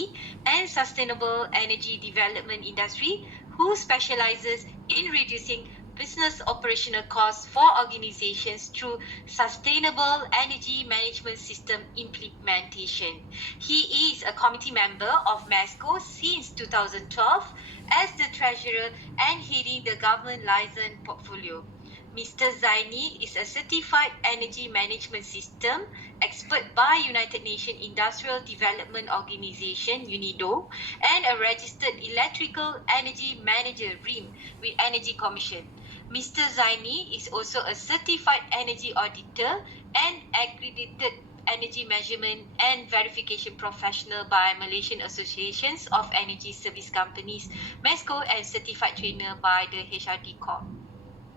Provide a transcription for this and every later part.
EPC and sustainable energy development industry who specializes in reducing business operational costs for organizations through sustainable energy management system implementation. He is a committee member of Esco since 2012 as the treasurer and heading the government license portfolio. Mr. Zaini is a certified energy management system expert by United Nations Industrial Development Organization UNIDO and a registered electrical energy manager REM with Energy Commission. Mr. Zaini is also a certified energy auditor and accredited energy measurement and verification professional by Malaysian Associations of Energy Service Companies, MESCO, and certified trainer by the HRD Corp.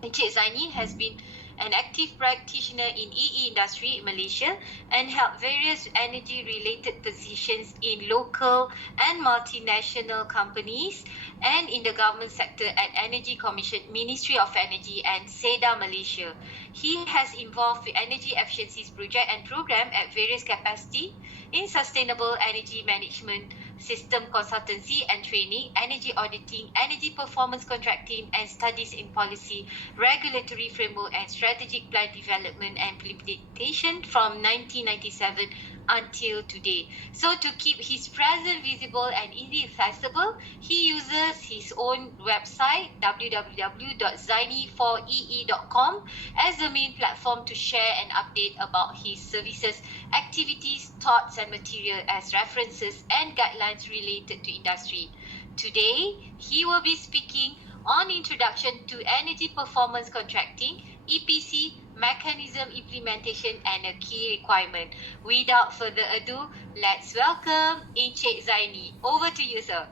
Encik Zaini has been an active practitioner in EE industry in Malaysia and held various energy-related positions in local and multinational companies and in the government sector at Energy Commission, Ministry of Energy and SEDA Malaysia. He has involved with energy efficiencies project and program at various capacity in sustainable energy management, system consultancy and training, energy auditing, energy performance contracting, and studies in policy, regulatory framework, and strategic plan development and implementation from 1997 until today. So to keep his presence visible and easily accessible, he uses his own website www.zaini4ee.com as the main platform to share and update about his services, activities, thoughts and material as references and guidelines related to industry. Today, he will be speaking on introduction to energy performance contracting, EPC, mechanism implementation and a key requirement. Without further ado, let's welcome Encik Zaini. Over to you, sir.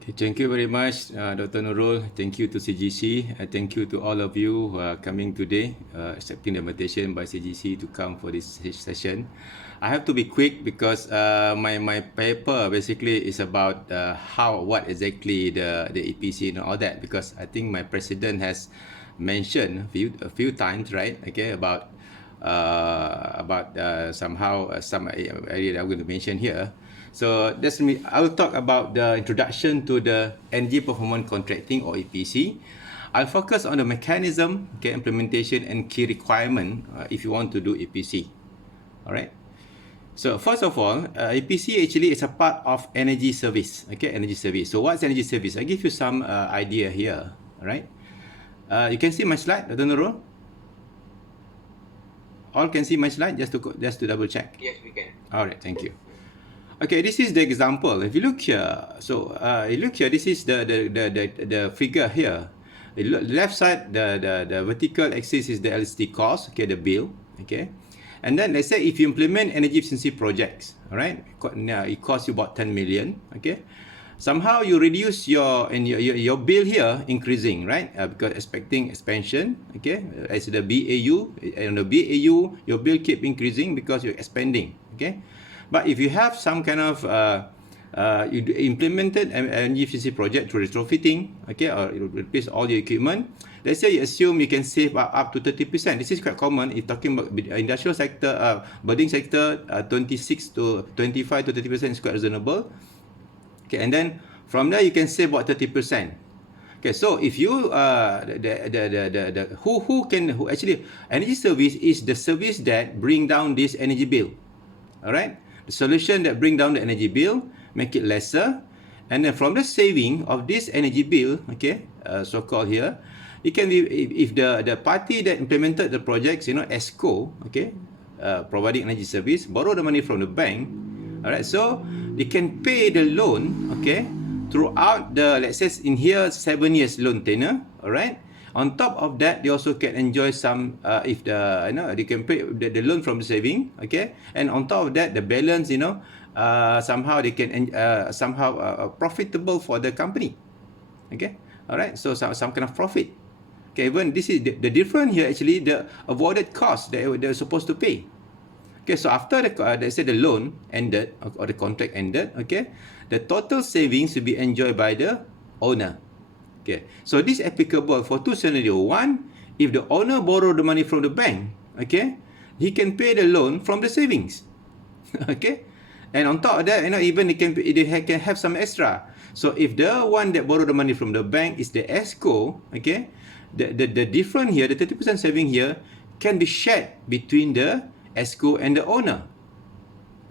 Okay, thank you very much, Dr. Nurul. Thank you to CGC. Thank you to all of you who are coming today, accepting the invitation by CGC to come for this session. I have to be quick because my paper basically is about what exactly the EPC and all that, because I think my president has mentioned a few times, right? Okay, about some area that I'm going to mention here. So that's me. I will talk about the introduction to the energy performance contracting or EPC. I'll focus on the mechanism, okay, implementation and key requirement if you want to do EPC. All right. So first of all, EPC actually is a part of energy service. Okay, energy service. So what's energy service? I give you some idea here. All right. You can see my slide, Dr. Nurul? All can see my slide? Just to double check. Yes, we can. All right, thank you. Okay, this is the example. If you look here, this is the figure here. The left side, the vertical axis is the electricity cost, okay, the bill, okay. And then let's say if you implement energy efficiency projects, all right, it costs you about 10 million, okay. Somehow you reduce your bill here increasing, right? Because expecting expansion, okay. As the BAU, and the BAU, your bill keep increasing because you're expanding, okay. But if you have some kind of you implemented an energy efficiency project through retrofitting, okay, or you replace all your equipment, let's say you assume you can save up to 30%. This is quite common if talking about industrial sector, building sector, 26 to 25 to 30% is quite reasonable. Okay, and then from there you can save about 30%. Okay, so if you who actually energy service is the service that bring down this energy bill. All right, the solution that bring down the energy bill, make it lesser, and then from the saving of this energy bill, okay, so called here, it can be if the party that implemented the projects, you know, Esco, okay, providing energy service, borrow the money from the bank. All right, so they can pay the loan, okay, throughout the, let's say in here 7 years loan tenure. All right. On top of that, they also can enjoy some if they can pay the loan from the saving, okay, and on top of that, the balance, you know, somehow they can somehow profitable for the company, okay. All right, so some kind of profit. Okay, even this is the difference here actually the avoided cost that they're supposed to pay. Okay, so after let's say the loan ended or the contract ended, okay, the total savings will be enjoyed by the owner. Okay, so this is applicable for two scenarios. One, if the owner borrow the money from the bank, okay, he can pay the loan from the savings. Okay, And on top of that, even they can have some extra. So if the one that borrow the money from the bank is the Esco, okay, the difference here, the 30% saving here, can be shared between the Esco and the owner.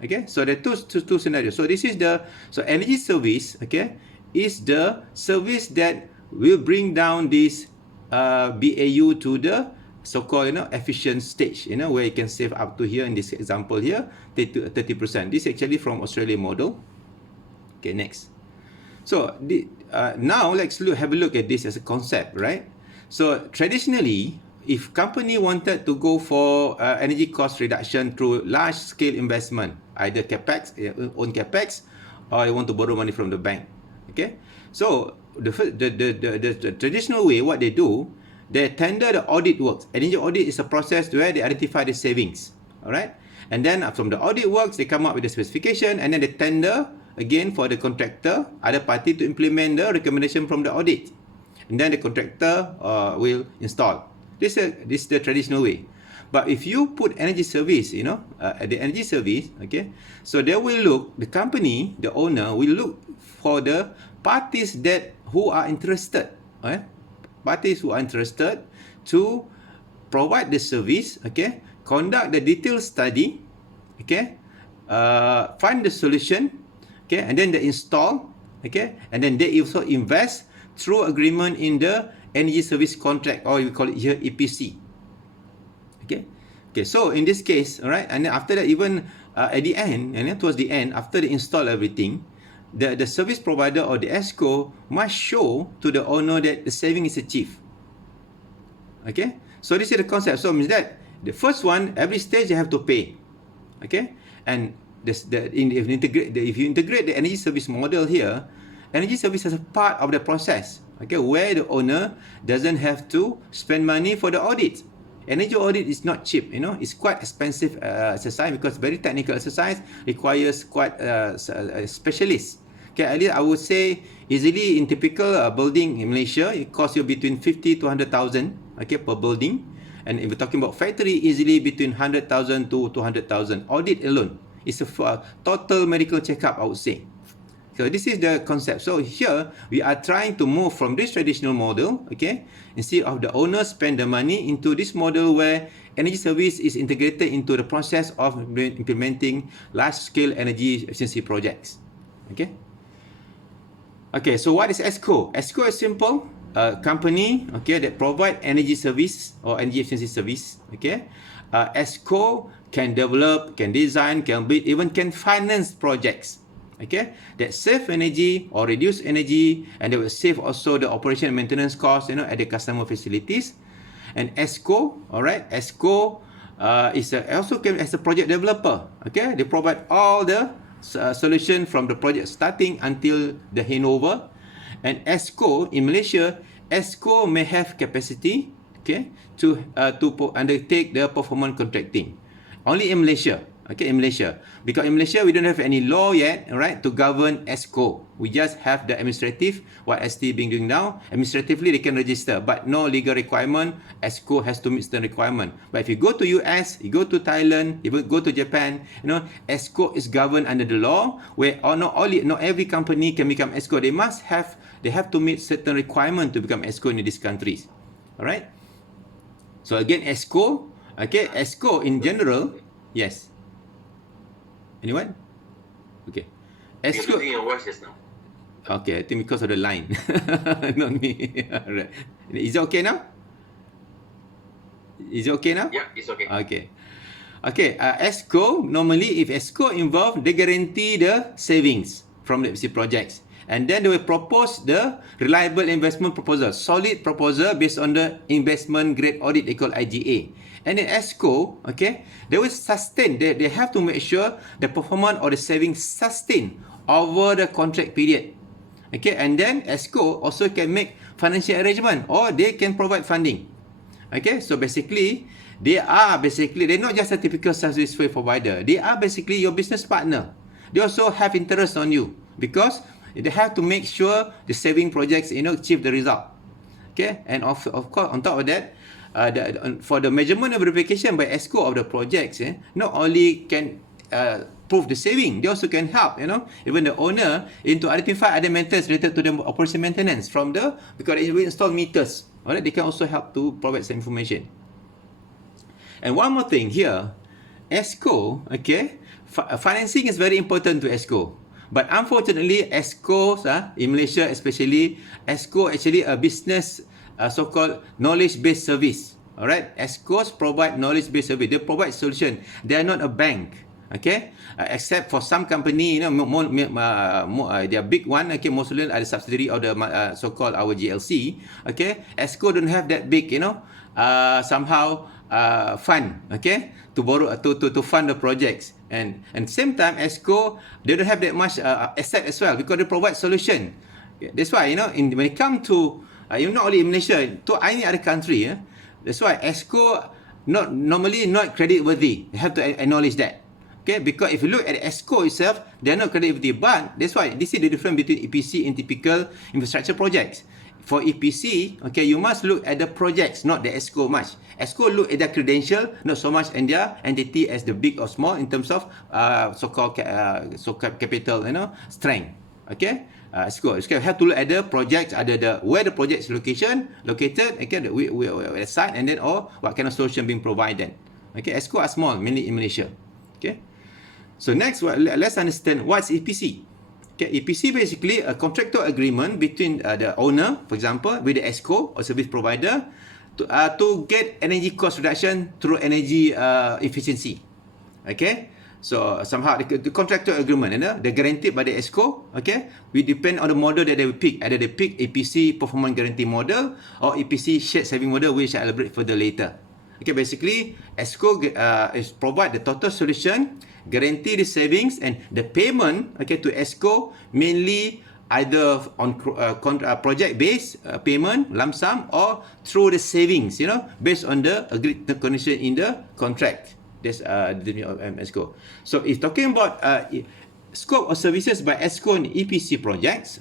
Okay, so there are two scenarios. So this is energy service, okay, is the service that will bring down this BAU to the so-called efficient stage, where you can save up to here in this example here 30%. This is actually from Australian model. Okay, next. So now let's have a look at this as a concept, right? So traditionally, if company wanted to go for energy cost reduction through large scale investment, either capex, own capex, or you want to borrow money from the bank, okay? So the traditional way, what they do, they tender the audit works. Energy audit is a process where they identify the savings, all right? And then from the audit works, they come up with the specification, and then they tender again for the contractor, other party, to implement the recommendation from the audit. And then the contractor will install. This is the traditional way. But if you put energy service, the energy service, okay, so they will look, the company, the owner will look for the parties who are interested, parties who are interested to provide the service, okay, conduct the detailed study, okay, find the solution, okay, and then they install, okay, and then they also invest through agreement in the energy service contract, or we call it here EPC. Okay, so in this case, all right, and then after that, even at the end, and then towards the end, after they install everything, the service provider or the Esco must show to the owner that the saving is achieved. Okay, so this is the concept. So means that the first one, every stage they have to pay. Okay, and if you integrate the energy service model here, energy service is a part of the process. Okay, where the owner doesn't have to spend money for the audit. Energy audit is not cheap, it's quite expensive exercise, because very technical exercise, requires quite a specialist. Okay, at least I would say easily in typical building in Malaysia, it costs you between 50 to 100,000, okay, per building. And if we're talking about factory, easily between 100,000 to 200,000. Audit alone is a total medical checkup, I would say. So this is the concept. So here we are trying to move from this traditional model, okay, instead of the owner spend the money, into this model where energy service is integrated into the process of implementing large-scale energy efficiency projects. Okay. Okay. So what is Esco? Esco is simple. A company, okay, that provide energy service or energy efficiency service. Okay. Esco can develop, can design, can build, even can finance projects, okay, that save energy or reduce energy, and they will save also the operation and maintenance costs, at the customer facilities. And Esco, all right, Esco also came as a project developer. Okay, they provide all the solution from the project starting until the handover. And Esco in Malaysia, Esco may have capacity, okay, to undertake the performance contracting only in Malaysia. Okay, in Malaysia. Because in Malaysia, we don't have any law yet, right, to govern Esco. We just have the administrative, what ST being doing now. Administratively, they can register, but no legal requirement. Esco has to meet the requirement. But if you go to US, you go to Thailand, you go to Japan, Esco is governed under the law, where not every company can become Esco. They have to meet certain requirement to become Esco in these countries. All right. So again, Esco, okay, Esco in general, yes. Anyone? Okay. Esco. You're your voice just now. Okay, I think because of the line, not me. Right. Is it okay now? Is it okay now? Yeah, it's okay. Okay. Okay. Esco, normally if Esco involved, they guarantee the savings from the Epcc projects, and then they will propose the reliable investment proposal, solid proposal based on the investment grade audit they call IGA. And then Esco, okay, they will sustain. They have to make sure the performance or the savings sustain over the contract period. Okay, and then Esco also can make financial arrangement, or they can provide funding. Okay, so basically, they're not just a typical service provider. They are basically your business partner. They also have interest on you, because they have to make sure the saving projects, achieve the result. Okay, and of course, on top of that, for the measurement and verification by Esco of the projects, not only can prove the saving. They also can help, even the owner into identify other matters related to the operation maintenance because they will install meters. Alright, they can also help to provide some information. And one more thing here, Escrow, financing is very important to Escrow. But unfortunately, Escrow, in Malaysia especially, Escrow actually a business, so-called knowledge-based service. Alright, Escrows provide knowledge-based service. They provide solution. They are not a bank. Except for some company, they are big one. Most of them are the subsidiary of the so-called our GLC. Escrow don't have that big, somehow fund. To borrow to fund the projects. And same time, Escrow they don't have that much asset as well because they provide solution. That's why when it comes to not only in Malaysia, to any other country, that's why Escrow normally not credit worthy. You have to acknowledge that. Because if you look at Escrow itself, they are not credit worthy. But that's why this is the difference between EPC and typical infrastructure projects. For EPC, you must look at the projects, not the Escrow much. Escrow look at their credential, not so much in their entity as the big or small in terms of so-called capital, strength. Escrow have to look at the projects, where the project is located, the site, and then what kind of solution being provided. Escrow are small, mainly in Malaysia. So next, let's understand what's EPC. EPC basically a contractual agreement between the owner, for example, with the Escrow or service provider to get energy cost reduction through energy efficiency. So somehow the contractual agreement, they're guaranteed by the Escrow. We depend on the model that they will pick. Either they pick EPC performance guarantee model or EPC shared saving model, which I'll elaborate further later. Basically, Escrow is provide the total solution, guarantee the savings, and the payment to Escrow mainly either on project-based payment, lump sum, or through the savings, based on the agreed condition in the contract. That's the definition of Escrow. So if talking about scope of services by Escrow in EPC projects,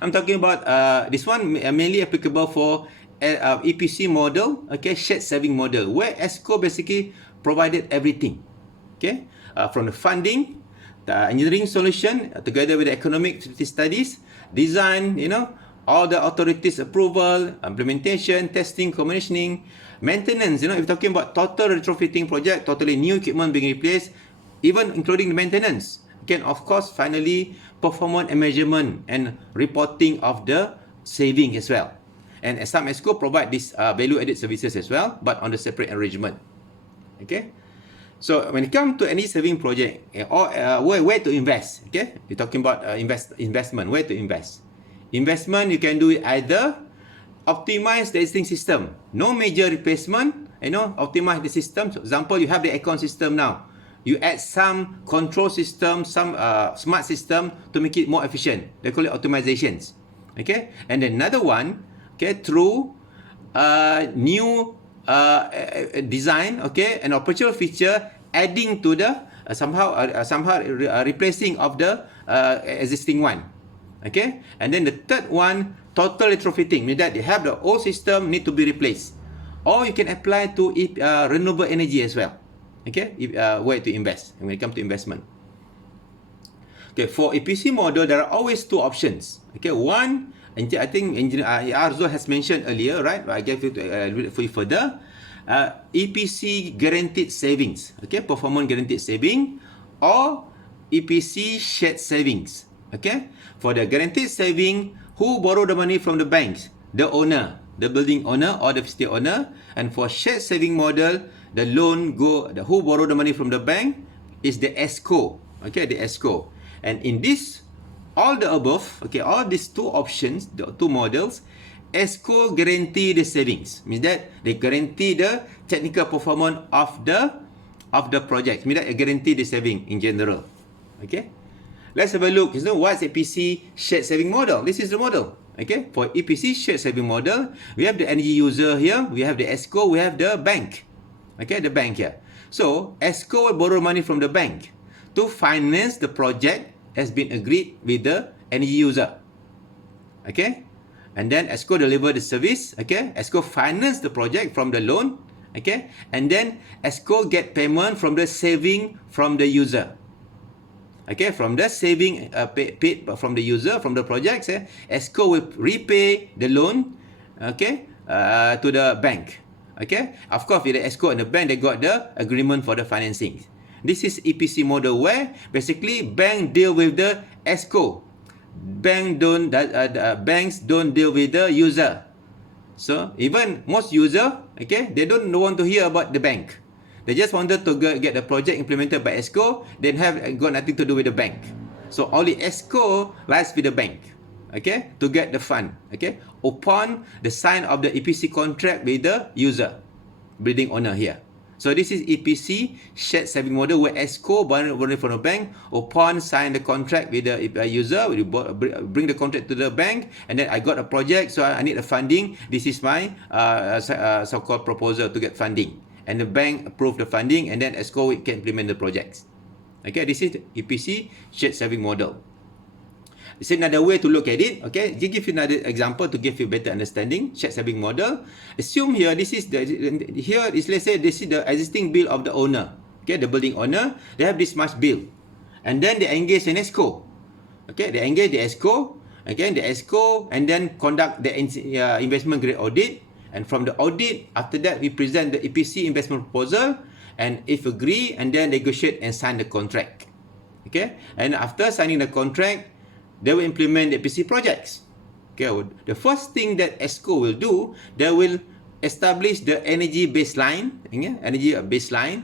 I'm talking about this one mainly applicable for EPC model, shared saving model, where Escrow basically provided everything, from the funding, the engineering solution, together with the economic studies, design, all the authorities approval, implementation, testing, commissioning, maintenance. If you're talking about total retrofitting project, totally new equipment being replaced, even including the maintenance. Of course, finally, performance and measurement and reporting of the saving as well. And some Escrow provide these value-added services as well, but on the separate arrangement. So when it comes to any saving project, or where to invest, we're talking about investment, where to invest. Investment, you can do it either optimize the existing system, no major replacement, optimize the system. For example, you have the aircon system now. You add some control system, some smart system to make it more efficient. They call it optimizations. And then another one, through new design, an operational feature adding to the somehow replacing of the existing one. And then the third one, total retrofitting, meaning that they have the old system need to be replaced, or you can apply to renewable energy as well. Where to invest when it comes to investment. For EPC model, there are always two options. One, I think Engineer Arzo has mentioned earlier, right? I gave you a little bit further. EPC guaranteed savings, performance guaranteed saving, or EPC shared savings. For the guaranteed saving, who borrow the money from the banks? The owner, the building owner or the facility owner. And for shared saving model, the loan who borrow the money from the bank is the Escrow. The Escrow. And in this, all the above, all these two options, the two models, Escrow guarantee the savings. Means that they guarantee the technical performance of the project. Means that they guarantee the saving in general. Let's have a look. What's EPC shared saving model? This is the model. For EPC shared saving model, we have the energy user here, we have the Escrow, we have the bank. The bank here. So Escrow will borrow money from the bank to finance the project has been agreed with the energy user. And then Escrow deliver the service. Escrow finance the project from the loan Okay, and then Esco get payment from the saving from the user. Okay, from the saving paid from the user, from the projects, Esco will repay the loan, okay, to the bank. Okay, of course, with the Esco and the bank, they got the agreement for the financing. This is EPC model where basically bank deal with the Esco. Banks don't deal with the user. So even most user, okay, they don't want to hear about the bank. They just wanted to get the project implemented by Esco, then have got nothing to do with the bank. So only Esco lies with the bank, okay, to get the fund, okay, upon the sign of the EPC contract with the user, building owner here. So this is EPC shared saving model where Esco borrowing from the bank upon sign the contract with the user. We bring the contract to the bank, and then I got a project, so I need a funding. This is my so-called proposal to get funding, and the bank approve the funding, and then Esco can implement the projects. Okay, this is EPC shared saving model. This is another way to look at it. Okay, just give you another example to give you better understanding. Shared saving model. Assume here this is let's say this is the existing bill of the owner. Okay, the building owner, they have this much bill, and then they engage an Esco. Okay, they engage the Esco. Again, the Esco, and then conduct the investment grade audit. And from the audit, after that, we present the EPC investment proposal, and if agree, and then negotiate and sign the contract. Okay, and after signing the contract, they will implement the EPC projects. Okay, the first thing that Esco will do, they will establish the energy baseline,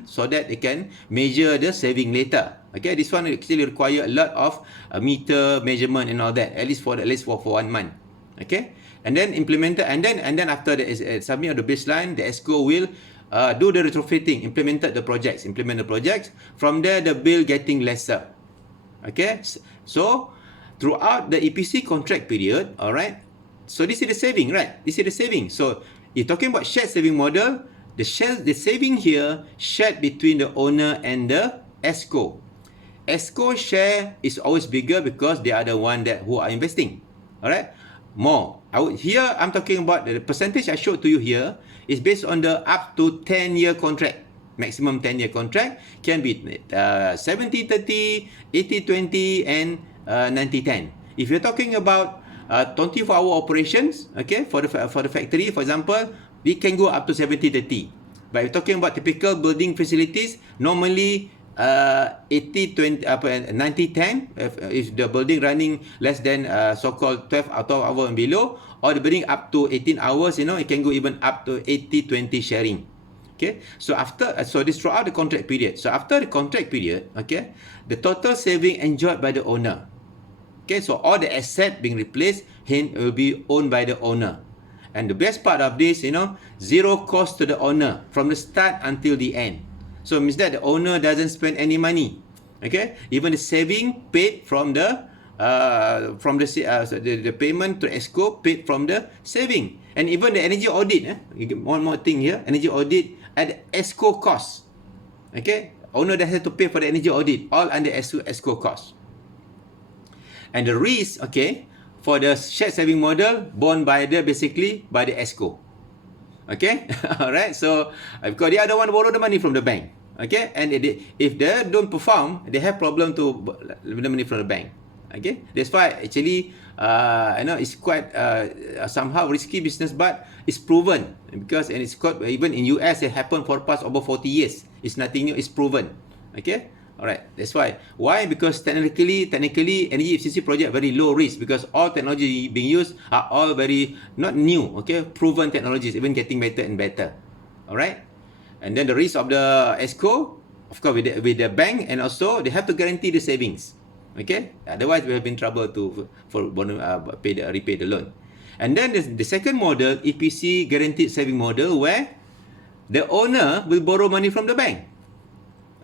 so that they can measure the saving later. Okay, this one actually require a lot of meter measurement and all that, at least for 1 month. Okay, and then implement, and then after the submit of the baseline, the Esco will do the retrofitting, implement the projects. From there, the bill getting lesser. Okay, so throughout the EPC contract period, all right, so this is the saving, right? This is the saving. So you're talking about shared saving model. The saving here shared between the owner and the Esco. Esco share is always bigger because they are the one who are investing. All right, more. Here I'm talking about the percentage I showed to you here is based on the up to 10-year contract. Maximum 10-year contract can be 70-30, 80-20, and 90-10. If you're talking about 24-hour operations, okay, for the factory, for example, we can go up to 70-30. But if you're talking about typical building facilities, normally 80-20, 90-10. If the building running less than so-called 12 hours and below, or the building up to 18 hours, it can go even up to 80-20 sharing. Okay, so this throughout the contract period. So after the contract period, okay, the total saving enjoyed by the owner. Okay, so all the asset being replaced will be owned by the owner. And the best part of this, zero cost to the owner from the start until the end. So it means that the owner doesn't spend any money. Okay, even the saving paid from the payment to Esco paid from the saving, and even the energy audit. One more thing here, energy audit at Esco cost. Okay, owner doesn't have to pay for the energy audit, all under Esco cost. And the risk, okay, for the shared saving model borne by the Esco. Okay, alright. So because the other one borrow the money from the bank. Okay, and if they don't perform, they have problem to the money from the bank. Okay, that's why actually it's quite somehow risky business, but it's proven because, and it's quite, even in US it happened for past over 40 years. It's nothing new. It's proven. Okay. Alright, that's why. Why? Because technically, energy efficiency project very low risk because all technology being used are all very not new, okay, proven technologies, even getting better and better. Alright, and then the risk of the Esco, of course, with the bank, and also they have to guarantee the savings. Okay, otherwise we have in trouble repay the loan. And then the second model, EPC guaranteed saving model, where the owner will borrow money from the bank.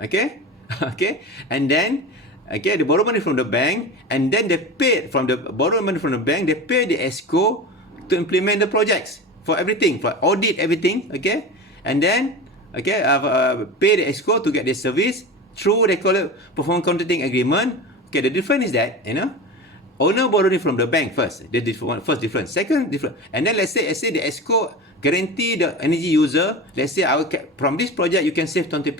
Okay. Okay, and then they borrow money from the bank, and then they pay from the borrow money from the bank. They pay the Esco to implement the projects for everything, for audit everything. Okay, and then pay the Esco to get the service through, they call it performance contracting agreement. Okay, the difference is that owner borrowing from the bank first. The first difference. Second difference, and then let's say the Esco guarantee the energy user, let's say from this project you can save 20%.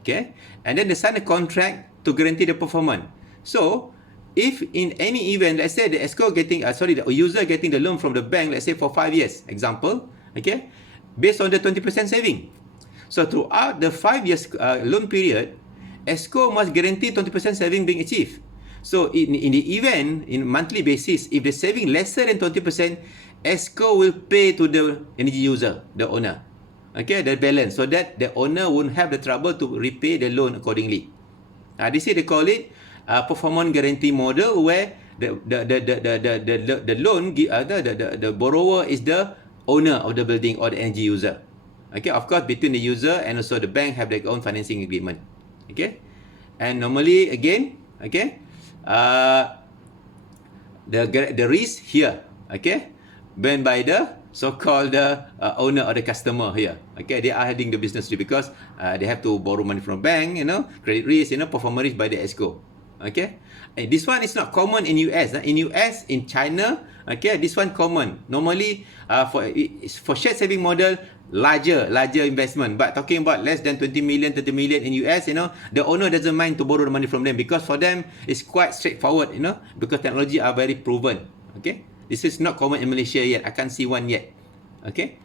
Okay? And then they sign a contract to guarantee the performance. So, if in any event, let's say the Escrow getting, the user getting the loan from the bank, let's say for 5 years, example, okay, based on the 20% saving. So throughout the 5 years loan period, Escrow must guarantee 20% saving being achieved. So in the event, in monthly basis, if the saving lesser than 20%, Escrow will pay to the energy user, the owner, okay, the balance, so that the owner won't have the trouble to repay the loan accordingly. This is they call it performance guarantee model, where the loan, the borrower is the owner of the building or the energy user. Okay, of course, between the user and also the bank have their own financing agreement. Okay, and normally again, okay, the risk here, okay, borne by the so-called owner or the customer here. Okay, they are having the business risk because they have to borrow money from bank, credit risk, performance risk by the Escrow. Okay, and this one is not common in US. In US, in China, okay, this one common. Normally, for shared saving model, larger investment. But talking about less than 20 million, 30 million in US, the owner doesn't mind to borrow the money from them because for them it's quite straightforward, because technology are very proven. Okay, this is not common in Malaysia yet. I can't see one yet. Okay.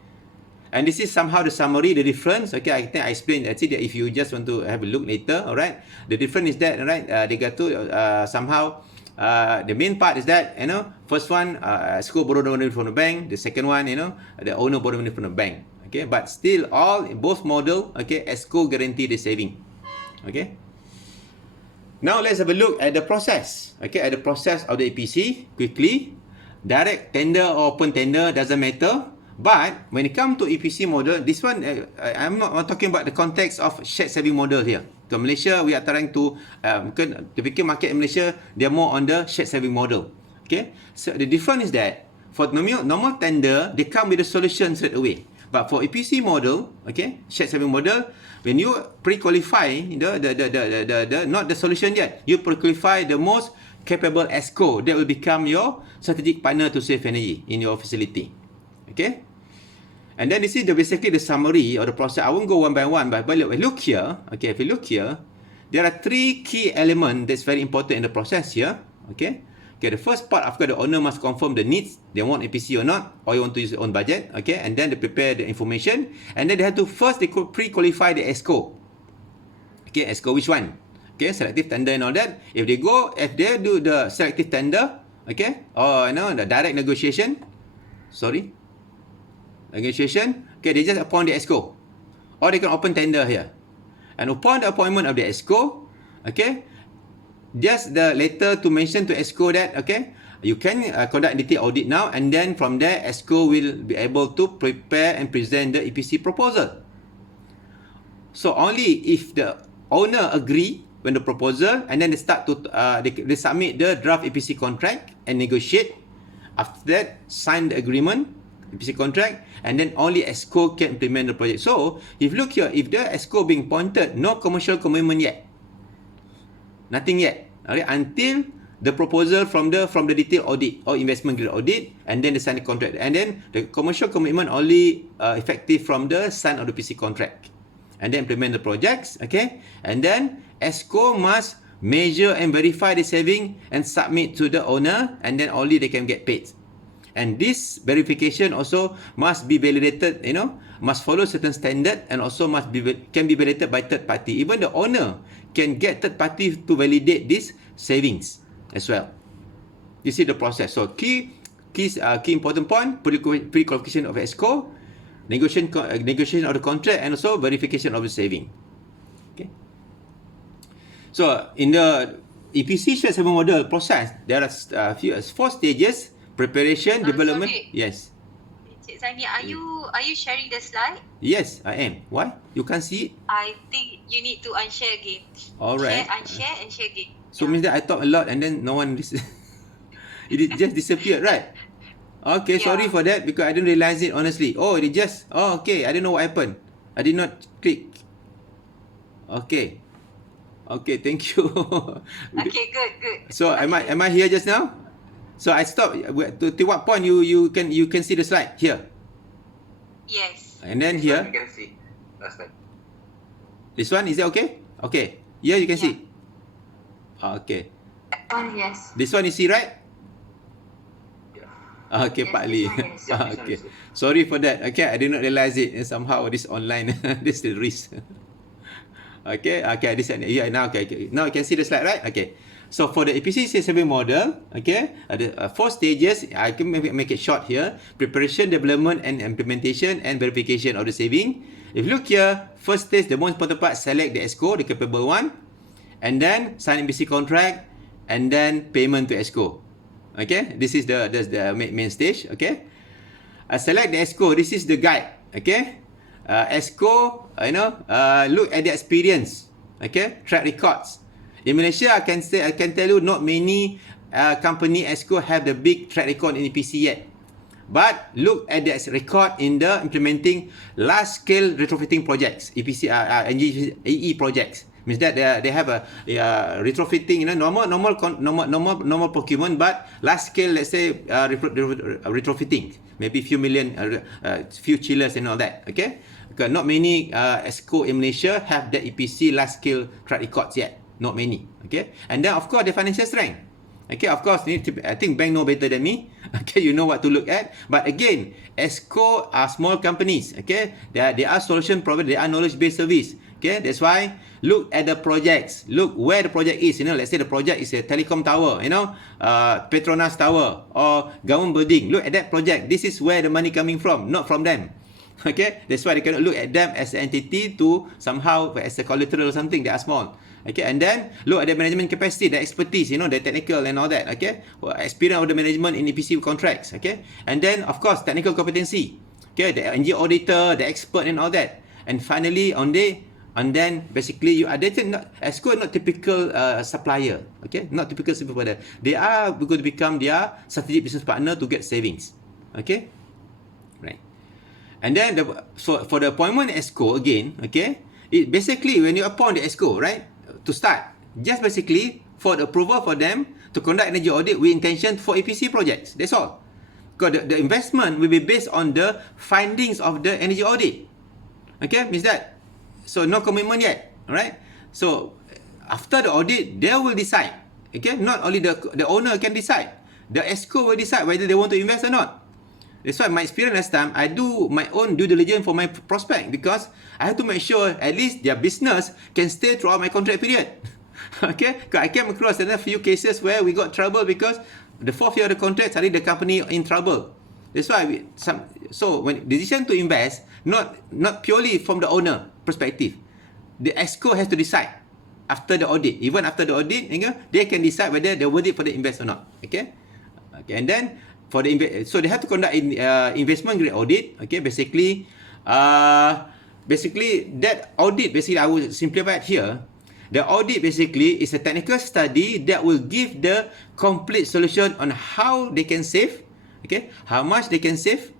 And this is somehow the summary, the difference. Okay, I think I explained. That's it. If you just want to have a look later, all right. The difference is that, all right, they got to somehow. The main part is that, first one, Escrow borrow the money from the bank. The second one, the owner borrow money from the bank. Okay, but still, both model, okay, Escrow guarantee the saving. Okay. Now let's have a look at the process. Okay, at the process of the EPC quickly. Direct tender or open tender doesn't matter. But when it comes to EPC model, this one, I'm not talking about the context of shared saving model here. To Malaysia, we are trying to, the biggest market in Malaysia, they are more on the shared saving model. Okay, so the difference is that for normal tender, they come with a solution straight away. But for EPC model, okay, shared saving model, when you pre-qualify the not the solution yet, you pre-qualify the most capable Escrow that will become your strategic partner to save energy in your facility. Okay, and then this is basically the summary or the process. I won't go one by one, but look here. Okay, if you look here, there are 3 key elements that's very important in the process here. Okay, the first part, after the owner must confirm the needs, they want EPC or not, or you want to use your own budget. Okay, and then they prepare the information, and then they have to first they pre-qualify the Escrow. Okay, Escrow which one? Okay, selective tender and all that. If they do the selective tender, okay, or the direct negotiation. Okay, they just appoint the Escrow, or they can open tender here, and upon the appointment of the Escrow, okay, just the letter to mention to Escrow that, okay, you can conduct detailed audit now, and then from there Escrow will be able to prepare and present the EPC proposal. So only if the owner agree when the proposal, and then they start to they submit the draft EPC contract and negotiate. After that, sign the agreement, EPC contract, and then only Escrow can implement the project. So, if you look here, if the Escrow being appointed, no commercial commitment yet. Nothing yet. Okay, until the proposal from the detailed audit or investment grade audit, and then they sign the contract. And then the commercial commitment only effective from the sign of the EPC contract. And then implement the projects, okay? And then Escrow must measure and verify the saving and submit to the owner, and then only they can get paid. And this verification also must be validated, must follow certain standard, and also can be validated by third party. Even the owner can get third party to validate these savings as well. This is the process. So key important point: pre-qualification of Escrow, negotiation of the contract, and also verification of the saving. Okay. So in the EPC shared saving model process, there are 4 stages. Preparation, development. Sorry. Yes. Cik Zani, are you sharing the slide? Yes, I am. Why? You can't see it? I think you need to unshare again. Alright. Share, unshare, and share again. So means that I talk a lot and then no one listen. It just disappeared, right? Okay, sorry for that because I didn't realize it honestly. Okay, I don't know what happened. I did not click. Okay, thank you. Okay, good. So am I here just now? So I stop. To what point you can see the slide here? Yes. And then This one here, you can see last time. this one, is it okay? Okay. Here you can Yeah. see. Okay. Yes. This one you see, right? Yeah. Okay, Yes, partly. this one, yes. Yeah, this one Okay. is good. Sorry for that. Okay, I did not realize it. Somehow this online, this is the risk. Okay, okay, this one. Yeah, now okay. Now you can see the slide, right? Okay. So for the Epcc saving model, okay, ada 4 stages. I can make it short here: preparation, development, and implementation, and verification of the saving. If you look here, first stage, the most important part, select the Esco, the capable one, and then sign Epcc contract, and then payment to Esco. Okay, this is the main stage. Okay, select the Esco. This is the guide. Okay, Esco, look at the experience. Okay, track records. In Malaysia, I can tell you, not many company Esco have the big track record in EPC yet. But look at the record in the implementing large scale retrofitting projects, EPC AE projects. Means that they have a retrofitting, normal procurement, but large scale, let's say retrofitting, maybe few million, few chillers and all that. Okay, because not many Esco in Malaysia have the EPC large scale track records yet. Not many. Okay, and then of course the financial strength. Okay, of course, I think bank know better than me. Okay, you know what to look at. But again, Esco are small companies. Okay, they are solution provider. They are knowledge-based service. Okay, that's why look at the projects. Look where the project is. Let's say the project is a telecom tower. Petronas tower or government building. Look at that project. This is where the money coming from, not from them. Okay, that's why they cannot look at them as an entity to somehow as a collateral or something. They are small. Okay, and then look at the management capacity, the expertise, the technical and all that. Okay, experience of the management in EPC contracts. Okay, and then of course technical competency. Okay, the NG auditor, the expert and all that. And finally, and then basically you identify Esco not typical supplier. Okay, not typical supplier. They are going to become their strategic business partner to get savings. Okay, right. And then for the appointment Esco again, okay, it basically when you appoint the Esco, right? To start, just basically for the approval for them to conduct energy audit with intention for EPC projects. That's all. Because the investment will be based on the findings of the energy audit. Okay, means that. So no commitment yet. Alright. So after the audit, they will decide. Okay, not only the owner can decide. The Esco will decide whether they want to invest or not. That's why my experience last time, I do my own due diligence for my prospect because I have to make sure at least their business can stay throughout my contract period. Okay, because I came across a few cases where we got trouble because the 4th year of the contract, suddenly the company in trouble. That's why so when decision to invest, not purely from the owner perspective, the Esco has to decide after the audit. Even after the audit, they can decide whether they're worth it for the invest or not. Okay, and then for the so they have to conduct investment grade audit. Okay, basically that audit, basically I will simplify it here. The audit basically is a technical study that will give the complete solution on how they can save, okay, how much they can save,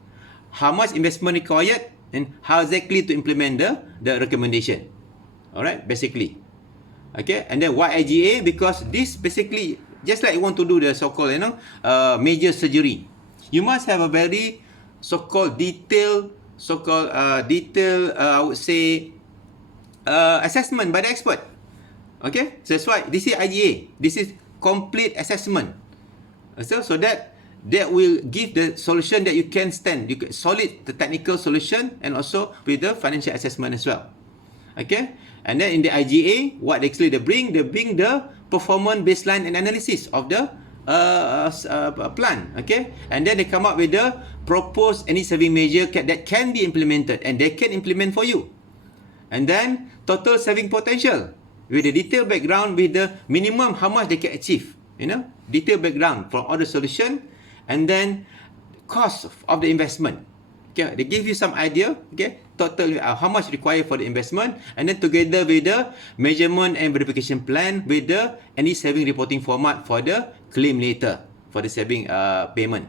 how much investment required, and how exactly to implement the recommendation. Alright, basically. Okay, and then why IGA? Because this basically, just like you want to do the so-called, major surgery, you must have a very so-called detailed, I would say, assessment by the expert. Okay, so that's why this is IGA. This is complete assessment. So that will give the solution that you can stand. You can solid the technical solution and also with the financial assessment as well. Okay, and then in the IGA, what actually they bring the performance baseline and analysis of the plan. Okay, and then they come up with the proposed any saving measure that can be implemented and they can implement for you. And then total saving potential with the detailed background with the minimum how much they can achieve. Detailed background from all the solution, and then cost of the investment. Okay, they give you some idea. Okay, total how much required for the investment, and then together with the measurement and verification plan with the any saving reporting format for the claim later for the saving payment.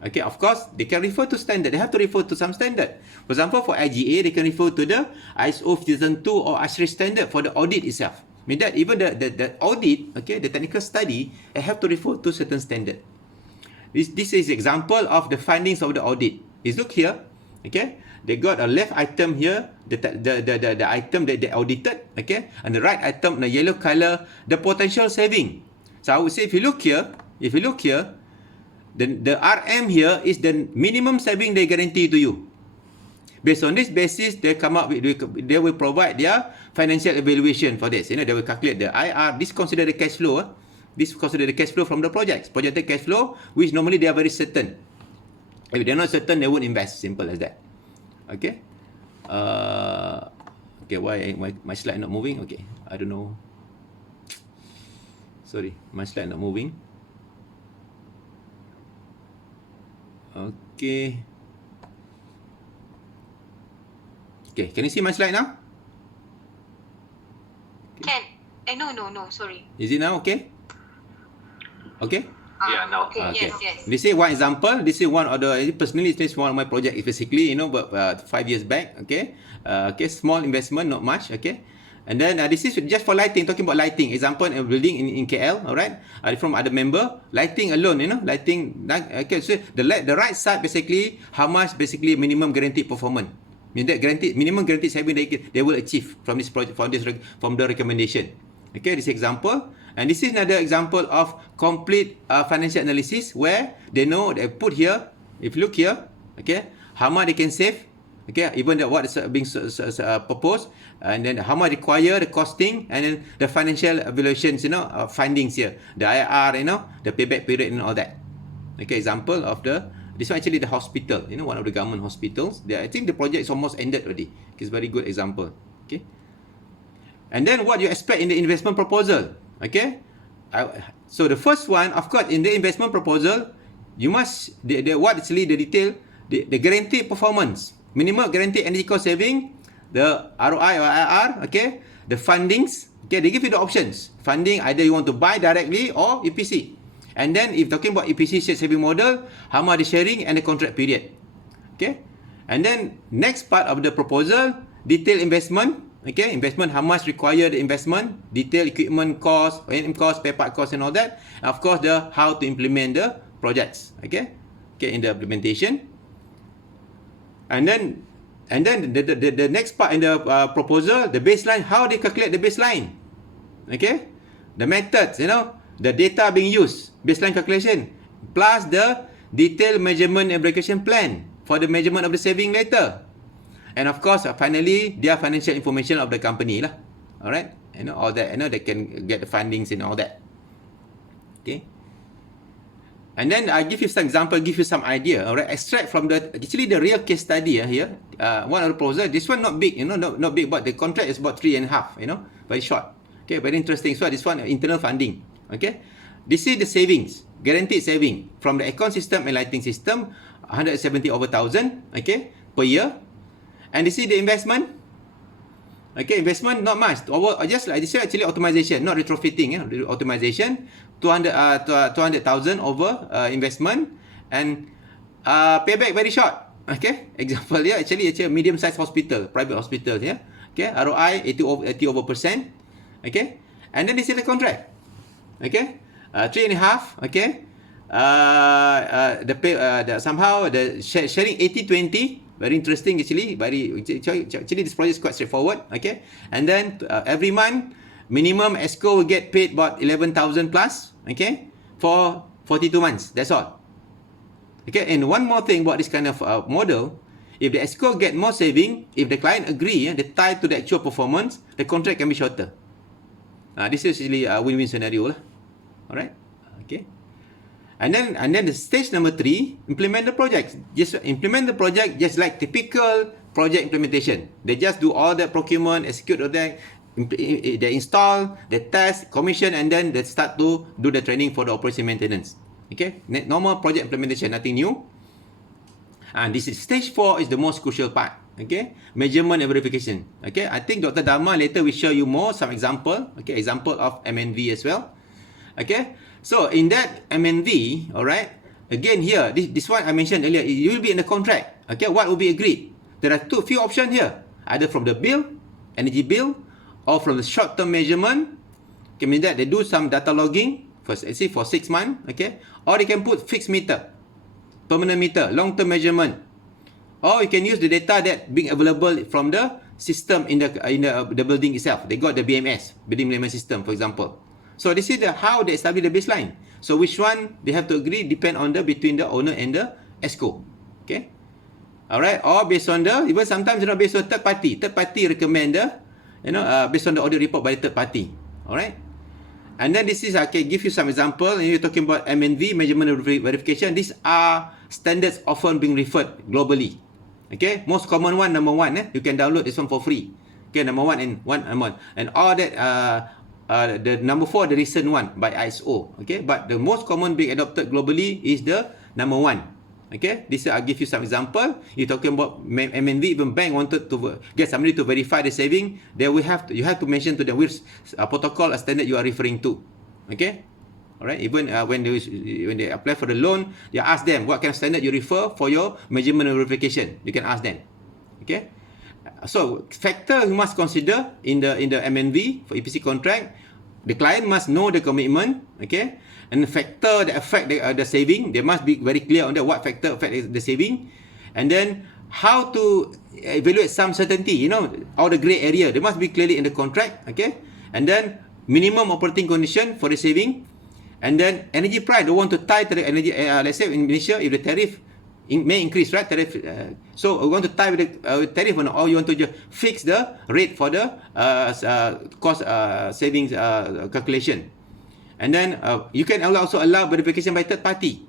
Okay, of course they can refer to standard. They have to refer to some standard. For example, for IGA, they can refer to the ISO 2002 or ASHRAE standard for the audit itself. I mean that even the audit, okay, the technical study, they have to refer to certain standard. This is example of the findings of the audit. Is look here, okay. they got a left item here, the item that they audited, okay, and the right item, the yellow color, the potential saving. So I would say if you look here, the RM here is the minimum saving they guarantee to you. Based on this basis, they come up with, they will provide their financial evaluation for this. They will calculate the IR. This consider the cash flow. This consider the cash flow from the projects. Projected cash flow, which normally they are very certain. If they're not certain, they won't invest. Simple as that. Okay. Okay. Why my slide not moving? Okay. I don't know. Sorry, my slide not moving. Okay. Okay, can you see my slide now? Can. No, sorry. Is it now okay? Okay? Yeah, now. Okay, Okay. yes. This is one example. This is one of the, personally, this is one of my projects basically, but 5 years back, okay? Okay, small investment, not much, okay? And then this is just for lighting, talking about lighting. Example, a building in KL, alright? From other member, lighting alone, lighting, okay, so the right side basically, how much basically minimum guaranteed performance. That minimum guaranteed saving they will achieve from this project, from the recommendation. Okay, this example. And this is another example of complete financial analysis where they know, they put here, if you look here, okay, how much they can save, okay, even what is being proposed, and then how much require, the costing, and then the financial evaluations, findings here, the IR, the payback period and all that. Okay, example of this one actually the hospital, one of the government hospitals. I think the project is almost ended already. It's a very good example. Okay. And then what you expect in the investment proposal. Okay. So the first one, of course, in the investment proposal, you must, what is really the detail, the guaranteed performance, minimum guaranteed energy cost saving, the ROI or IR, okay, the fundings, okay, they give you the options. Funding, either you want to buy directly or EPC. And then if talking about EPC shared saving model, how much the sharing and the contract period. Okay. And then next part of the proposal, detailed investment. Okay, investment, how much require the investment, detailed equipment cost, O&M cost, spare part cost and all that. And of course, the how to implement the projects. Okay. Okay, in the implementation. And then the next part in the proposal, the baseline, how they calculate the baseline. Okay. The methods, the data being used, baseline calculation, plus the detailed measurement and verification plan for the measurement of the saving later. And of course, finally, their financial information of the company lah. Alright, all that, they can get the fundings and all that. Okay. And then I give you some example, give you some idea. Alright, extract from actually the real case study here. One of the proposal. This one not big, not big, but the contract is about 3.5. Very short. Okay, very interesting. So this one internal funding. Okay, this is the savings, guaranteed saving from the aircon system and lighting system, 170/1000, okay, per year. And this is the investment. Okay, investment not much. Just like this is actually optimization, not retrofitting. Optimization, 200,000 over investment, and payback very short. Okay, example here, actually medium-sized hospital, private hospital here. Okay, ROI 80%. Okay, and then this is the contract. Okay, 3.5. Okay, somehow the sharing 80/20. Very interesting actually. Actually this project is quite straightforward. Okay, and then every month minimum Esco will get paid about 11,000 plus. Okay, for 42 months. That's all. Okay, and one more thing about this kind of model. If the Esco get more saving, if the client agree, the tie to the actual performance, the contract can be shorter. This is really a win-win scenario lah. Alright, okay. And then the stage number 3, implement the project. Just implement the project just like typical project implementation. They just do all the procurement, execute all that, they install, they test, commission, and then they start to do the training for the operation maintenance. Okay, normal project implementation, nothing new. And this is stage 4 is the most crucial part. Okay, measurement and verification. Okay, I think Dr. Dharma later will show you more some example. Okay, example of Mmv as well. Okay, so in that Mmv, alright, again here, this one I mentioned earlier, it will be in the contract. Okay, what will be agreed? There are few options here, either from the bill, energy bill, or from the short-term measurement. Okay, mean that they do some data logging for, let's say, for 6 months. Okay, or they can put fixed meter, permanent meter, long-term measurement, or you can use the data that being available from the system in the building itself. They got the BMS, building management system, for example. So this is how they establish the baseline. So which one they have to agree depend on the between the owner and the Esco. Okay. Alright, or based on the, even sometimes based on third party. Third party recommend the, based on the audit report by the third party. Alright. And then this is, okay, give you some example. You're talking about Mmv Measurement Verification. These are standards often being referred globally. Okay, most common one, number one, you can download this one for free. Okay, number one and all that, the number 4, the recent one by ISO. Okay, but the most common being adopted globally is the number 1. Okay, this I'll give you some example. You're talking about MNV, even bank wanted to get somebody to verify the saving, then you have to mention to them which protocol or standard you are referring to. Okay, alright. Even when they apply for the loan, you ask them what kind of standard you refer for your measurement verification. You can ask them. Okay, so factor you must consider in the MNV for EPC contract, the client must know the commitment. Okay. And the factor that affect the saving, they must be very clear on that, what factor affect the saving. And then how to evaluate some certainty, all the grey area, they must be clearly in the contract. Okay. And then minimum operating condition for the saving. And then energy price, they want to tie to the energy, let's say in Malaysia, if the tariff may increase, right? Tariff, so we want to tie with the tariff, or you want to just fix the rate for the cost savings calculation. And then you can also allow verification by third party.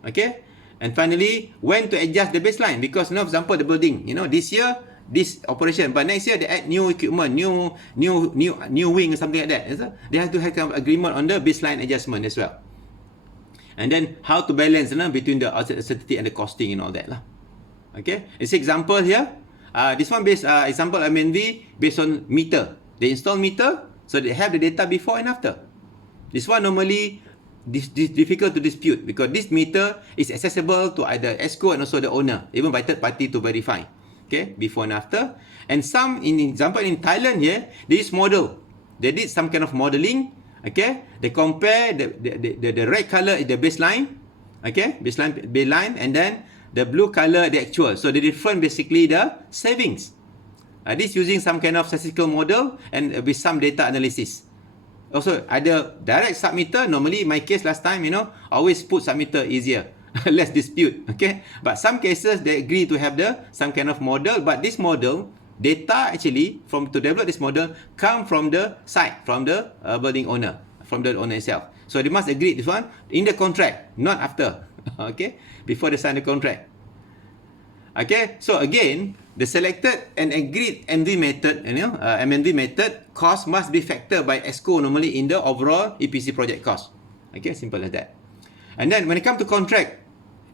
Okay. And finally, when to adjust the baseline, because for example the building, this year this operation, but next year they add new equipment, new wing or something like that. So they have to have kind of agreement on the baseline adjustment as well. And then how to balance between the uncertainty and the costing and all that lah. Okay. It's example here. This one based example MNV based on meter. They install meter, so they have the data before and after. This one normally this difficult to dispute because this meter is accessible to either Esco and also the owner, even by third party to verify. Okay, before and after. And some, in example in Thailand here, they use model. They did some kind of modeling. Okay, they compare the red color is the baseline. Okay, baseline, and then the blue color the actual. So they different basically the savings. This using some kind of statistical model and with some data analysis. Also, ada direct submitter. Normally, my case last time, always put submitter easier. Less dispute. Okay. But some cases, they agree to have some kind of model. But this model, data actually, to develop this model, come from the site, from the building owner, from the owner itself. So, they must agree this one in the contract, not after. Okay. Before they sign the contract. Okay. So, again, the selected and agreed MV method, MNV method, cost must be factored by Esco normally in the overall EPC project cost. Okay, simple as that. And then when it comes to contract,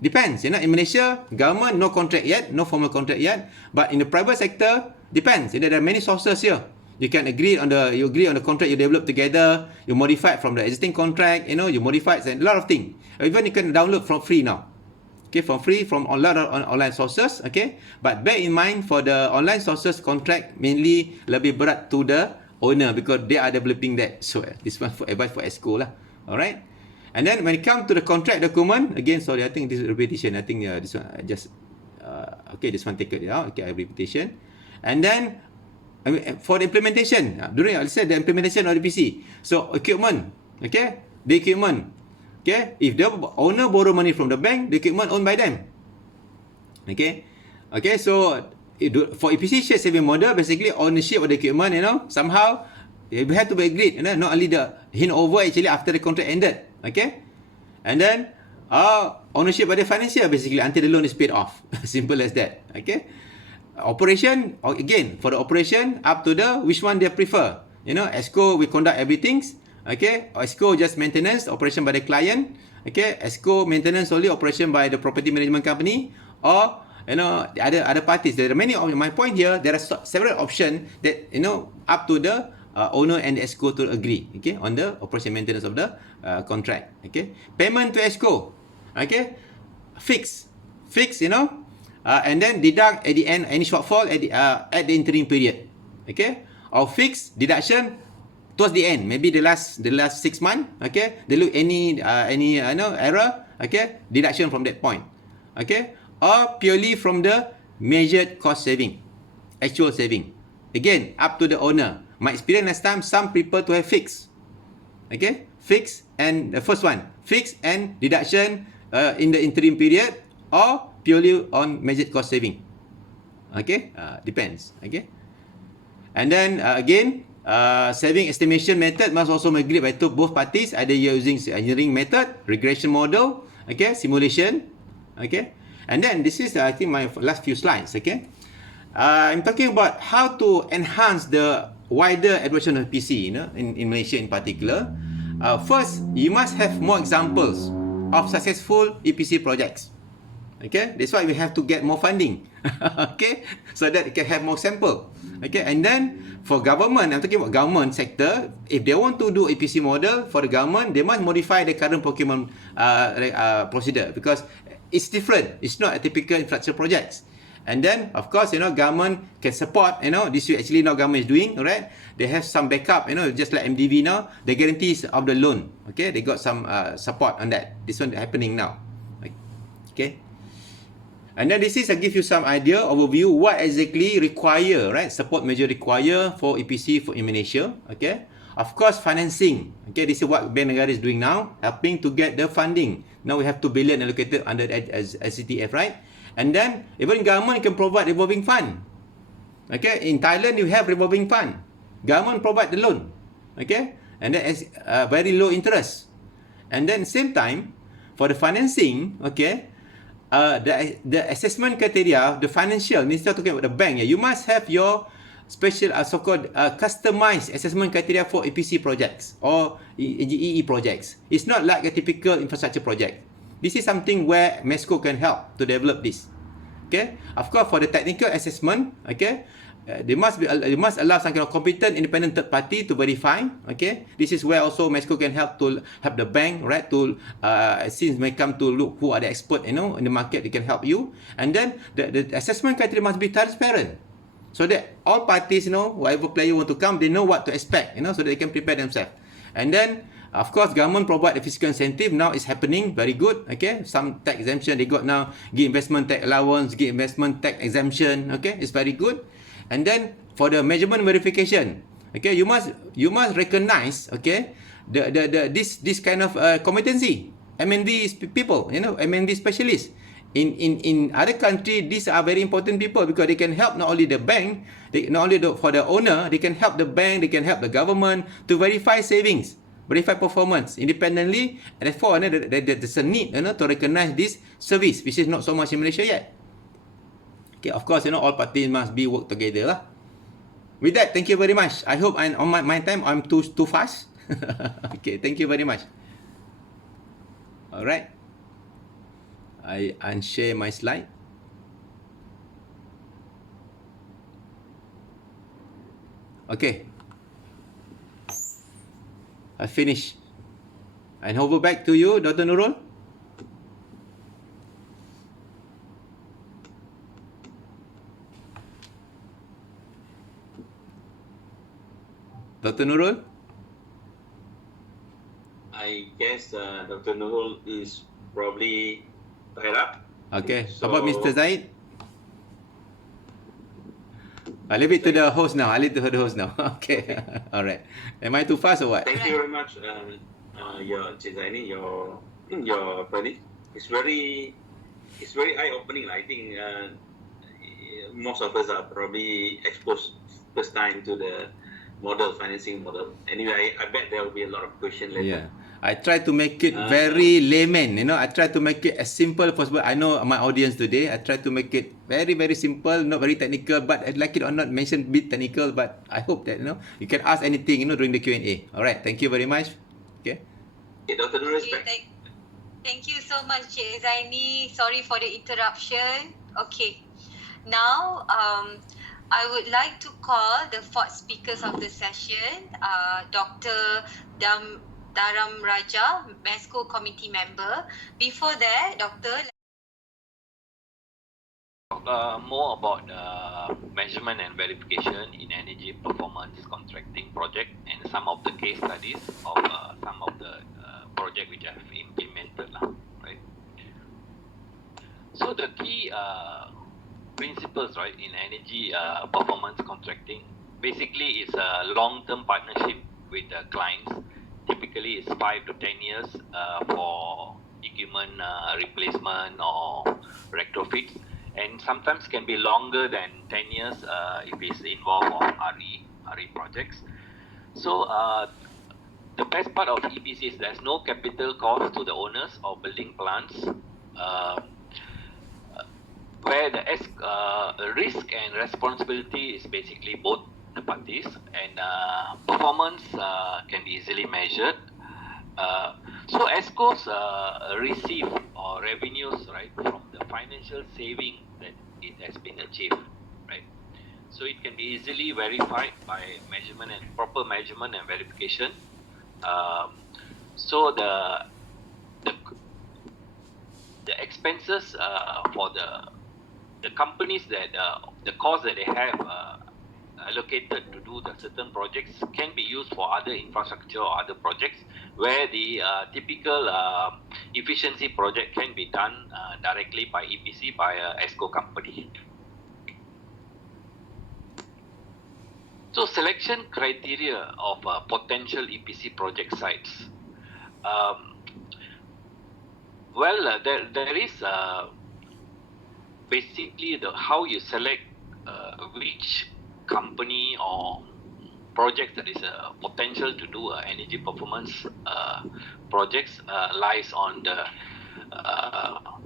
depends. In Malaysia, government no contract yet, no formal contract yet. But in the private sector, depends. There are many sources here. You can agree on the contract you develop together. You modify it from the existing contract. You modify it, a lot of things. Even you can download from free now. Okay, from free from a lot of online sources. Okay, but bear in mind for the online sources contract mainly lebih berat to the owner because they are developing that. So this one for advice for Esco lah. Alright. And then when it comes to the contract document, again, sorry, I think this is repetition. I think this one I just okay, this one take it out. Okay, I have repetition. And then for the implementation, during I said the implementation of the PC. So equipment, okay, the equipment. Okay, if the owner borrow money from the bank, the equipment owned by them. Okay, so for EPC shared saving model, basically ownership of the equipment, somehow it had to be agreed. Not only the handover actually after the contract ended. Okay, and then ownership by the financier basically until the loan is paid off. Simple as that. Okay, operation again for the operation up to the which one they prefer. Esco we conduct everything. Okay, Esco just maintenance, operation by the client. Okay, Esco maintenance only, operation by the property management company, or the other parties. There are many. My point here, there are several options that up to the owner and the Esco to agree. Okay, on the operation maintenance of the contract. Okay, payment to Esco. Okay, fix. And then deduct at the end any shortfall at the interim period. Okay, or fix deduction towards the end, maybe the last 6 months. Okay, they look any error. Okay, deduction from that point. Okay, or purely from the measured cost saving, actual saving. Again, up to the owner. My experience last time, some people to have fixed. Okay, fixed and the first one, fixed and deduction in the interim period, or purely on measured cost saving. Okay, depends. Okay, and then again, saving estimation method must also be agreed by both parties, either using engineering method, regression model, okay, simulation, okay, and then this is I think my last few slides. Okay, I'm talking about how to enhance the wider adoption of PC, in Malaysia in particular. First, you must have more examples of successful EPC projects. Okay, that's why we have to get more funding. Okay, so that we can have more sample. Okay, and then for government, I'm talking about government sector. If they want to do EPC model for the government, they must modify the current procurement procedure, because it's different. It's not a typical infrastructure projects. And then, of course, government can support, this is actually now government is doing, alright? They have some backup, just like MDV now, the guarantees of the loan, okay? They got some support on that. This one happening now, okay? And then this is, I give you some idea, overview, what exactly require, right? Support measure require for EPC in Malaysia, okay? Of course, financing, okay? This is what Bank Negara is doing now, helping to get the funding. Now we have 2 billion allocated under SCTF, right? And then, even government can provide revolving fund. Okay, in Thailand, you have revolving fund. Government provide the loan. Okay, and then very low interest. And then, same time, for the financing, okay, the assessment criteria, the financial, instead of talking about the bank, you must have your special, so-called customized assessment criteria for EPC projects or EE projects. It's not like a typical infrastructure project. This is something where MESCO can help to develop this. Okay, of course, for the technical assessment, okay, they must allow some kind of competent independent third party to verify. Okay, this is where also MESCO can help to help the bank, right, to since may come to look who are the expert, in the market, they can help you. And then the assessment criteria must be transparent, so that all parties, whatever player want to come, they know what to expect, so that they can prepare themselves. And then, of course, government provide the fiscal incentive. Now it's happening very good. Okay, some tax exemption they got now. Give investment tax allowance, give investment tax exemption. Okay, it's very good. And then for the measurement verification, okay, you must recognize, okay, this kind of competency. MNV people, MNV specialists. In other country, these are very important people, because they can help not only the bank, not only for the owner, they can help the bank, they can help the government to verify savings, verify performance independently. And therefore, there's a need, to recognize this service, which is not so much in Malaysia yet. Okay, of course, all parties must be work together lah. With that, thank you very much. I hope on my time I'm too fast. Okay, thank you very much. All right. I unshare my slide. Okay. I finish. And over back to you, Dr. Nurul. Dr. Nurul? I guess Dr. Nurul is probably tied up. Okay. So, how about Mr. Zaid? I leave it to the host now. Okay. All right. Am I too fast or what? Thank you very much, your Zaini, your credit. It's very eye-opening. I think most of us are probably exposed first time to the financing model. Anyway, I bet there will be a lot of questions later. Yeah. I try to make it very layman, I try to make it as simple as possible. I know my audience today, I try to make it very, very simple, not very technical, but like it or not, mention bit technical, but I hope that, you can ask anything, during the Q&A. All right, thank you very much. Okay. Okay, Dr. Nurul, thank you so much, Cik Zaini. Sorry for the interruption. Okay. Now, I would like to call the fourth speakers of the session, Dr. Dharam Raja, MESCO committee member. Before that, Doctor, more about measurement and verification in energy performance contracting project and some of the case studies of some of the project which I have implemented, right? So the key principles, right, in energy performance contracting. Basically, it's a long-term partnership with the clients. Typically, it's 5 to 10 years for equipment replacement or retrofits, and sometimes can be longer than 10 years if it's involved of RE projects. So the best part of EPC is there's no capital cost to the owners of building plants, where the risk and responsibility is basically both the parties, and performance can be easily measured. So Esco's receive or revenues, right, from the financial saving that it has been achieved, right? So it can be easily verified by measurement and proper measurement and verification. So the expenses for the companies that the cost that they have allocated to do the certain projects can be used for other infrastructure or other projects, where the typical efficiency project can be done directly by EPC by a Esco company. So selection criteria of potential EPC project sites. There is basically how you select which company or project that is a potential to do energy performance projects lies on the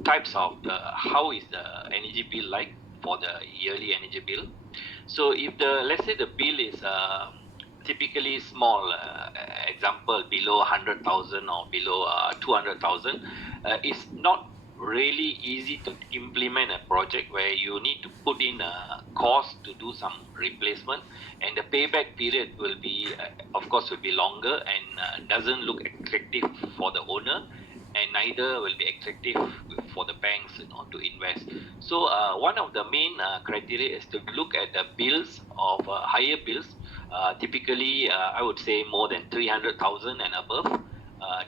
types of how is the energy bill like for the yearly energy bill. So if let's say the bill is typically small, example below 100,000 or below 200,000, it's not really easy to implement a project where you need to put in a cost to do some replacement, and the payback period will be of course will be longer and doesn't look attractive for the owner, and neither will be attractive for the banks, to invest. So one of the main criteria is to look at the bills of higher bills, typically I would say more than 300,000 and above,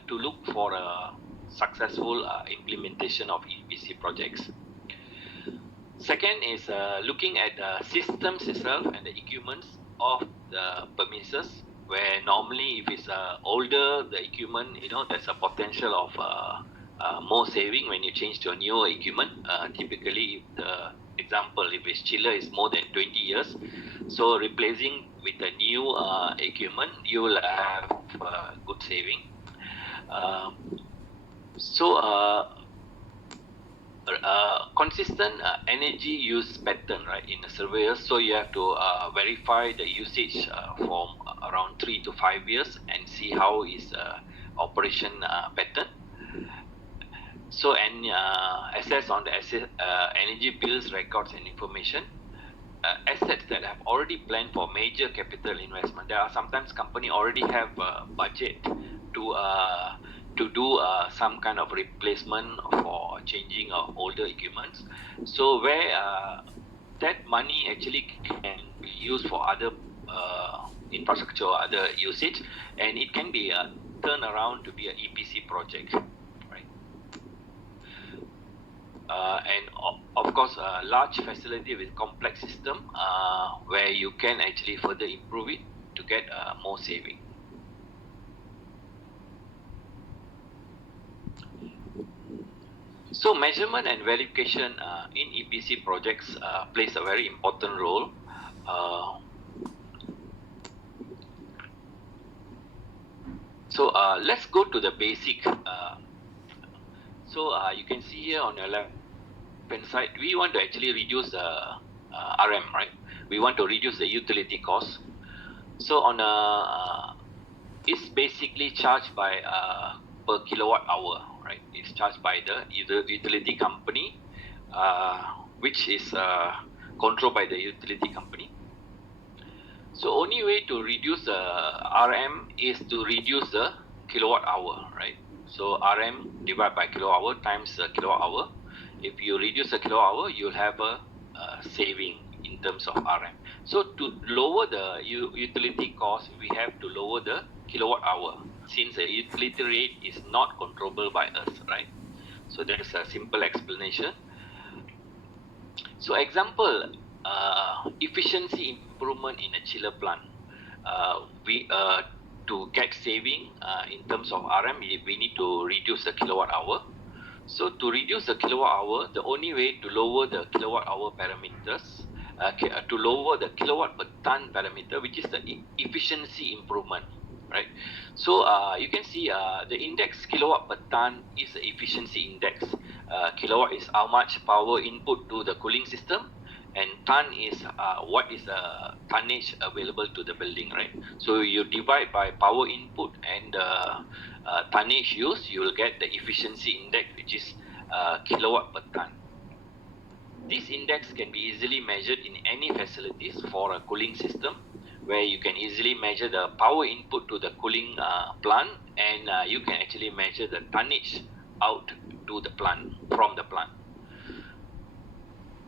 to look for a successful implementation of EPC projects. Second is looking at the systems itself and the equipments of the premises, where normally if it's older, the equipment, there's a potential of more saving when you change to a newer equipment. Typically, if it's chiller is more than 20 years, so replacing with a new equipment, you will have good saving. Consistent energy use pattern, right, in the surveyors. So you have to verify the usage for around 3 to 5 years and see how is operation pattern. So and assess on the energy bills, records and information. Assets that have already planned for major capital investment. There are sometimes company already have a budget to do some kind of replacement for changing of older equipments. So where that money actually can be used for other infrastructure or other usage, and it can be turned around to be an EPC project, right? And of course, a large facility with complex system where you can actually further improve it to get more saving. So measurement and verification in EPC projects plays a very important role. So let's go to the basic. So you can see here on your left-hand side, we want to actually reduce the RM, right? We want to reduce the utility cost. So on it's basically charged by per kilowatt hour, right? It's charged by the utility company, which is controlled by the utility company. So only way to reduce the RM is to reduce the kilowatt hour, right? So RM divided by kilowatt hour times the kilowatt hour. If you reduce the kilowatt hour, you'll have a saving in terms of RM. So to lower the utility cost, we have to lower the kilowatt hour, since the utility rate is not controllable by us, right? So there's a simple explanation. So example, efficiency improvement in a chiller plant. We to get saving in terms of RM, we need to reduce the kilowatt hour. So to reduce the kilowatt hour, the only way to lower the kilowatt hour parameters, to lower the kilowatt per ton parameter, which is the efficiency improvement, right? So you can see the index kilowatt per ton is the efficiency index. Kilowatt is how much power input to the cooling system, and ton is what is the tonnage available to the building, right? So you divide by power input and tonnage used, you will get the efficiency index, which is kilowatt per ton. This index can be easily measured in any facilities for a cooling system, where you can easily measure the power input to the cooling plant, and you can actually measure the tonnage out to the plant, from the plant.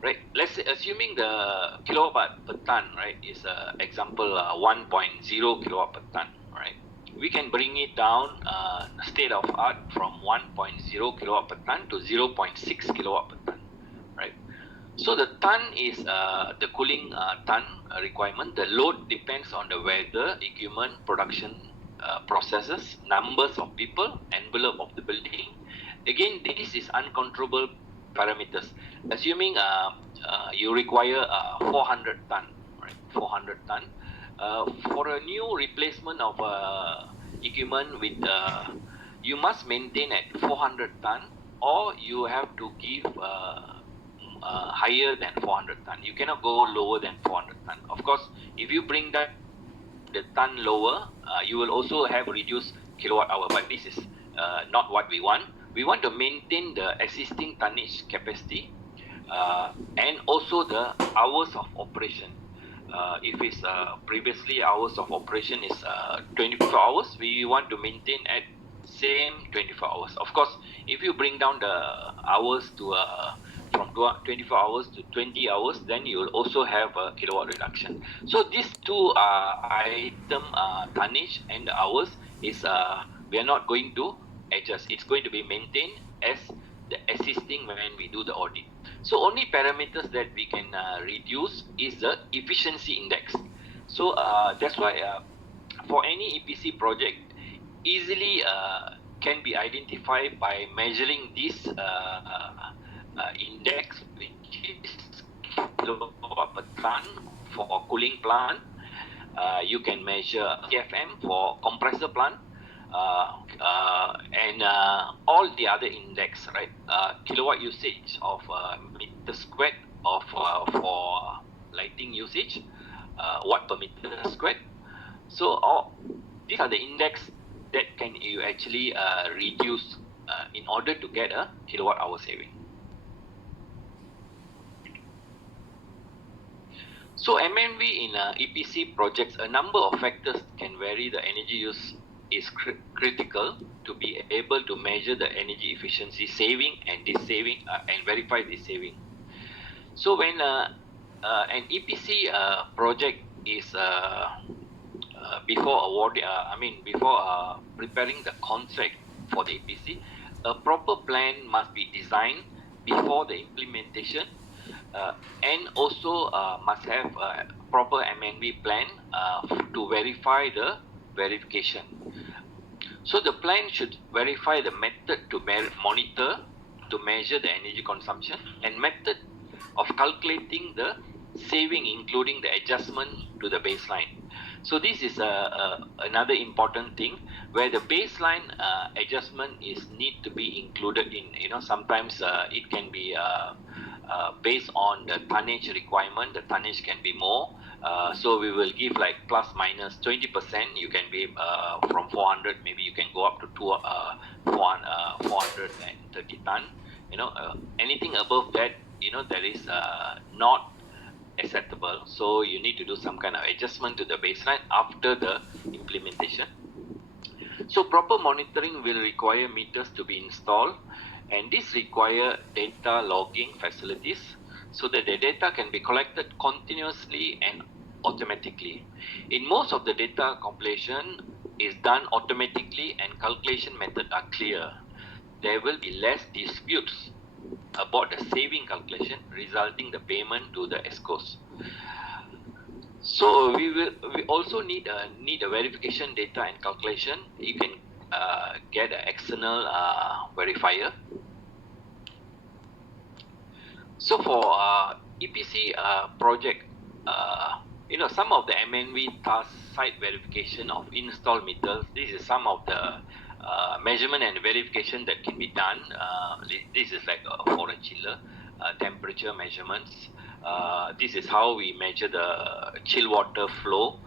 Right, let's say assuming the kilowatt per ton, right, is example 1.0 kilowatt per ton, right? We can bring it down state of art from 1.0 kilowatt per ton to 0.6 kilowatt per ton, right? So the ton is the cooling ton requirement. The load depends on the weather, equipment, production processes, numbers of people, envelope of the building. Again, this is uncontrollable parameters. Assuming you require 400 ton, right? 400 ton. For a new replacement of equipment with, you must maintain at 400 ton, or you have to give higher than 400 ton. You cannot go lower than 400 ton. Of course, if you bring that the ton lower, you will also have reduced kilowatt hour, but this is not what we want. We want to maintain the existing tonnage capacity and also the hours of operation. If it's previously hours of operation is 24 hours, we want to maintain at same 24 hours. Of course, if you bring down the hours to from 24 hours to 20 hours, then you will also have a kilowatt reduction. So these two item, tonnage and the hours, is we are not going to adjust. It's going to be maintained as the existing when we do the audit. So only parameters that we can reduce is the efficiency index. So that's why for any EPC project, easily can be identified by measuring this index, which is kilowatt per ton for cooling plant. You can measure CFM for compressor plant, and all the other index, right? Kilowatt usage of meter squared of for lighting usage, watt per meter squared. So these are the index that can you actually reduce in order to get a kilowatt hour saving. So MNV in EPC projects, a number of factors can vary the energy use is critical to be able to measure the energy efficiency saving and this saving and verify this saving. So when an EPC project is before awarding, before preparing the contract for the EPC, a proper plan must be designed before the implementation, and also must have a proper MNV plan to verify the verification. So the plan should verify the method to monitor, to measure the energy consumption, and method of calculating the saving, including the adjustment to the baseline. So this is another important thing, where the baseline adjustment is need to be included in. Sometimes it can be based on the tonnage requirement. The tonnage can be more, so we will give like plus minus 20%. You can be from 400, maybe you can go up to 430 ton. Anything above that, that is not acceptable. So you need to do some kind of adjustment to the baseline after the implementation. So proper monitoring will require meters to be installed, and this require data logging facilities so that the data can be collected continuously and automatically. In most of the data compilation is done automatically and calculation method are clear. There will be less disputes about the saving calculation, resulting the payment to the Escos. So we also need a verification data and calculation. You can get an external verifier. So for EPC project, some of the MNV task site verification of installed meters. This is some of the measurement and verification that can be done. This is like for a chiller, temperature measurements. This is how we measure the chill water flow,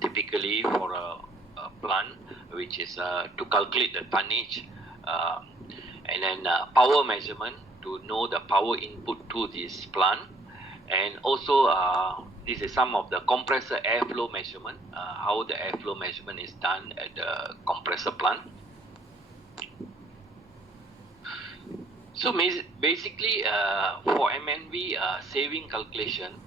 typically for a plant, which is to calculate the tonnage, and then power measurement to know the power input to this plant, and also this is some of the compressor airflow measurement, how the airflow measurement is done at the compressor plant. So basically, for MNV saving calculation,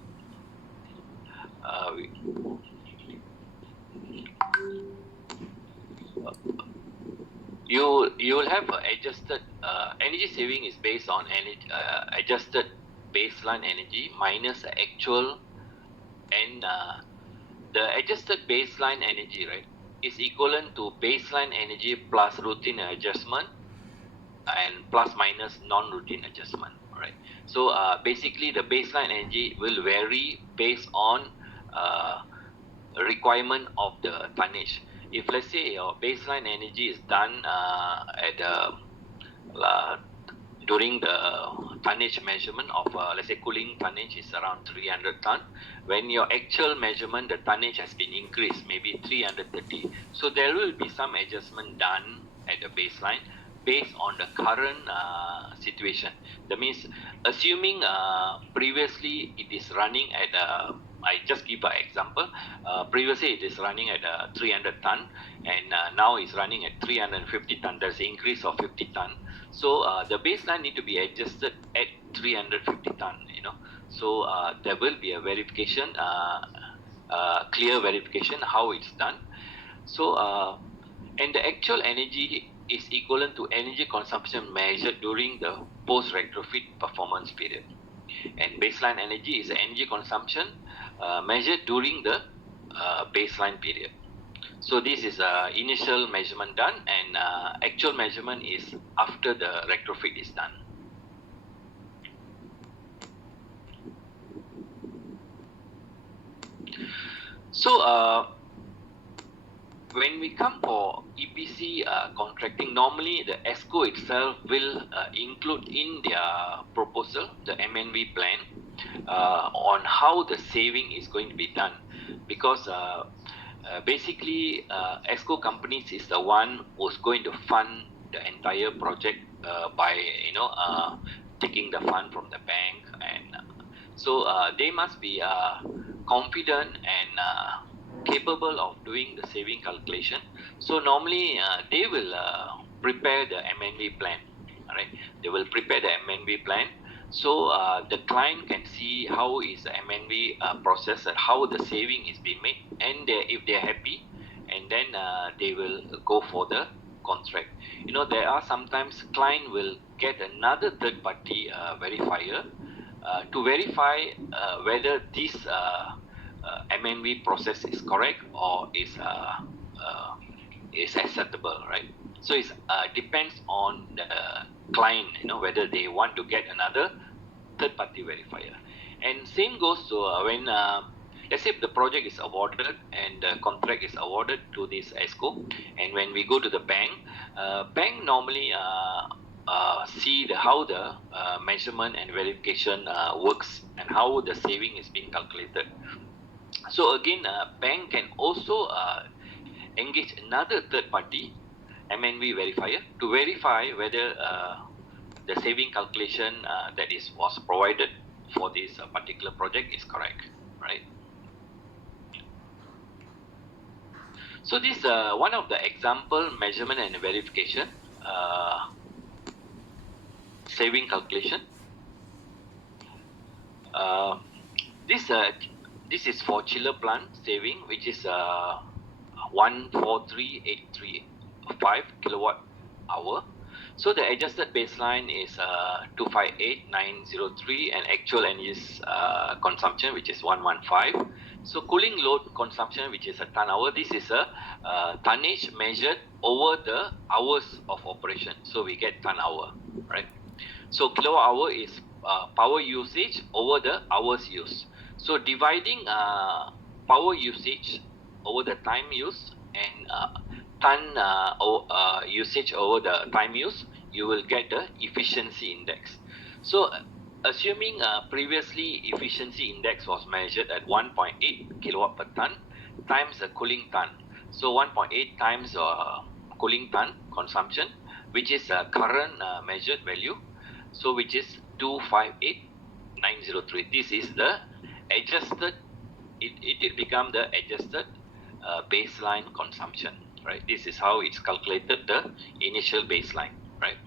you will have adjusted energy saving is based on adjusted baseline energy minus the actual, and the adjusted baseline energy, right, is equivalent to baseline energy plus routine adjustment and plus minus non-routine adjustment, right? So basically the baseline energy will vary based on requirement of the tonnage. If let's say your baseline energy is done during the tonnage measurement of let's say cooling tonnage is around 300 ton, when your actual measurement the tonnage has been increased maybe 330, so there will be some adjustment done at the baseline based on the current situation. That means assuming previously it is running at I just give an example. Previously it is running at 300 ton, and now it's running at 350 ton. There's an increase of 50 ton. So the baseline need to be adjusted at 350 ton. So there will be a verification, clear verification how it's done. So and the actual energy is equivalent to energy consumption measured during the post-retrofit performance period. And baseline energy is energy consumption measured during the baseline period. So this is initial measurement done, and actual measurement is after the retrofit is done. So when we come for EPC contracting, normally the Escrow itself will include in their proposal the MNV plan on how the saving is going to be done, because basically Escrow companies is the one who's going to fund the entire project by taking the fund from the bank, and so they must be confident and capable of doing the saving calculation. So normally they will prepare the MNV plan. All right, they will prepare the MNV plan, so the client can see how is the MNV process and how the saving is being made, and if they're happy, and then they will go for the contract. There are sometimes client will get another third party verifier to verify whether this MNV process is correct or is acceptable, right? So it depends on the client, whether they want to get another third party verifier. And same goes to when let's say the project is awarded and the contract is awarded to this Esco, and when we go to the bank, bank normally see how the measurement and verification works and how the saving is being calculated. So again, bank can also engage another third party MNV verifier to verify whether the saving calculation that was provided for this particular project is correct, right? So this one of the example measurement and verification saving calculation. This is for chiller plant saving, which is 143,835 kilowatt hour. So the adjusted baseline is 258,903 and actual energy consumption, which is 115. So cooling load consumption, which is a ton hour, this is a tonnage measured over the hours of operation. So we get ton hour, right? So kilowatt hour is power usage over the hours used. So dividing power usage over the time use and ton usage over the time use, you will get the efficiency index. So assuming previously efficiency index was measured at 1.8 kilowatt per ton times the cooling ton. So 1.8 times cooling ton consumption, which is current measured value. So which is 258,903. This is the adjusted, it will become the adjusted baseline consumption, right? This is how it's calculated, the initial baseline, right?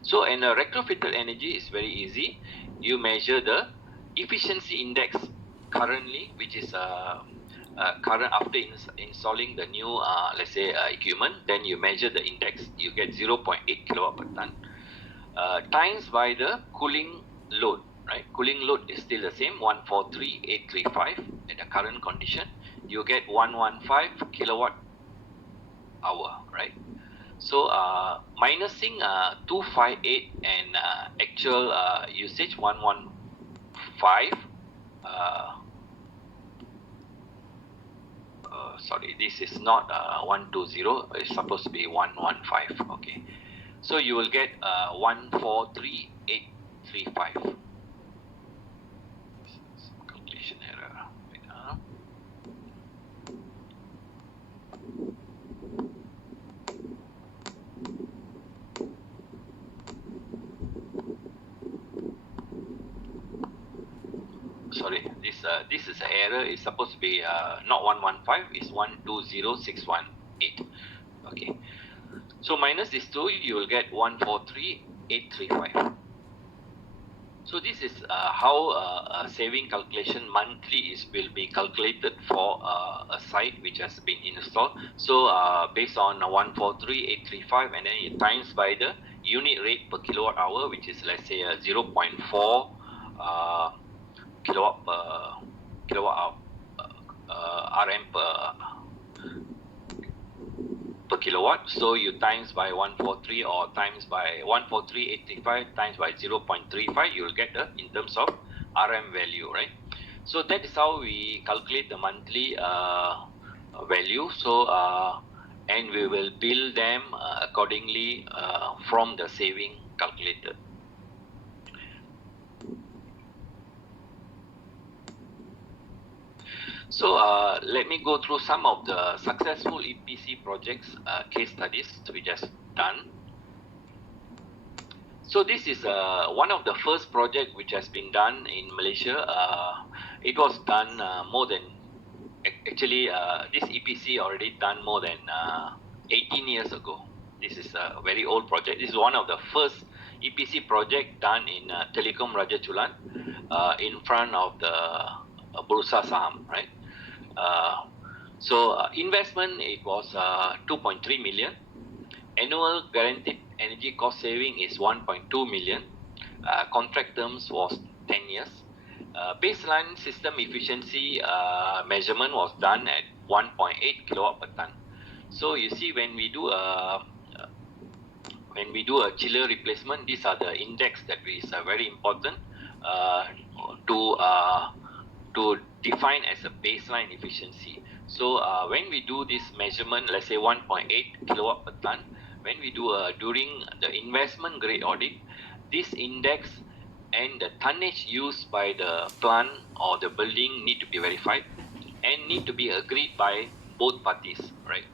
So and retrofitted energy is very easy. You measure the efficiency index currently, which is current after installing the new let's say equipment, then you measure the index, you get 0.8 kilowatt per ton. Times by the cooling load, right? Cooling load is still the same, 143,835 at the current condition. You get 115 kilowatt hour, right? So minusing 258 and actual usage 115. Sorry, this is not 120. It's supposed to be 115. Okay. So you will get 143,835. Calculation error. Wait, sorry, this is an error. It's supposed to be not 115. It's 120,618. Okay. So minus these two, you will get 143,835. So this is how a saving calculation monthly will be calculated for a site which has been installed. So based on 143,835, and then you times by the unit rate per kilowatt hour, which is let's say 0.4 kilowatt hour, RM per kilowatt. So you times by 143 or times by 143,835 times by 0.35, you will get the in terms of RM value, right? So that is how we calculate the monthly value. So and we will bill them accordingly from the saving calculated. So let me go through some of the successful EPC projects case studies we just done. So this is one of the first project which has been done in Malaysia. It was done more than, actually this EPC already done more than 18 years ago. This is a very old project. This is one of the first EPC project done in Telekom Raja Chulan in front of the Bursa Saham, right? So investment, it was 2.3 million. Annual guaranteed energy cost saving is 1.2 million. Contract terms was 10 years. Baseline system efficiency measurement was done at 1.8 kilowatt per ton. So you see, when we do a chiller replacement, these are the index that is very important to define as a baseline efficiency. So when we do this measurement, let's say 1.8 kilowatt per ton, when we do during the investment grade audit, this index and the tonnage used by the plant or the building need to be verified and need to be agreed by both parties, right?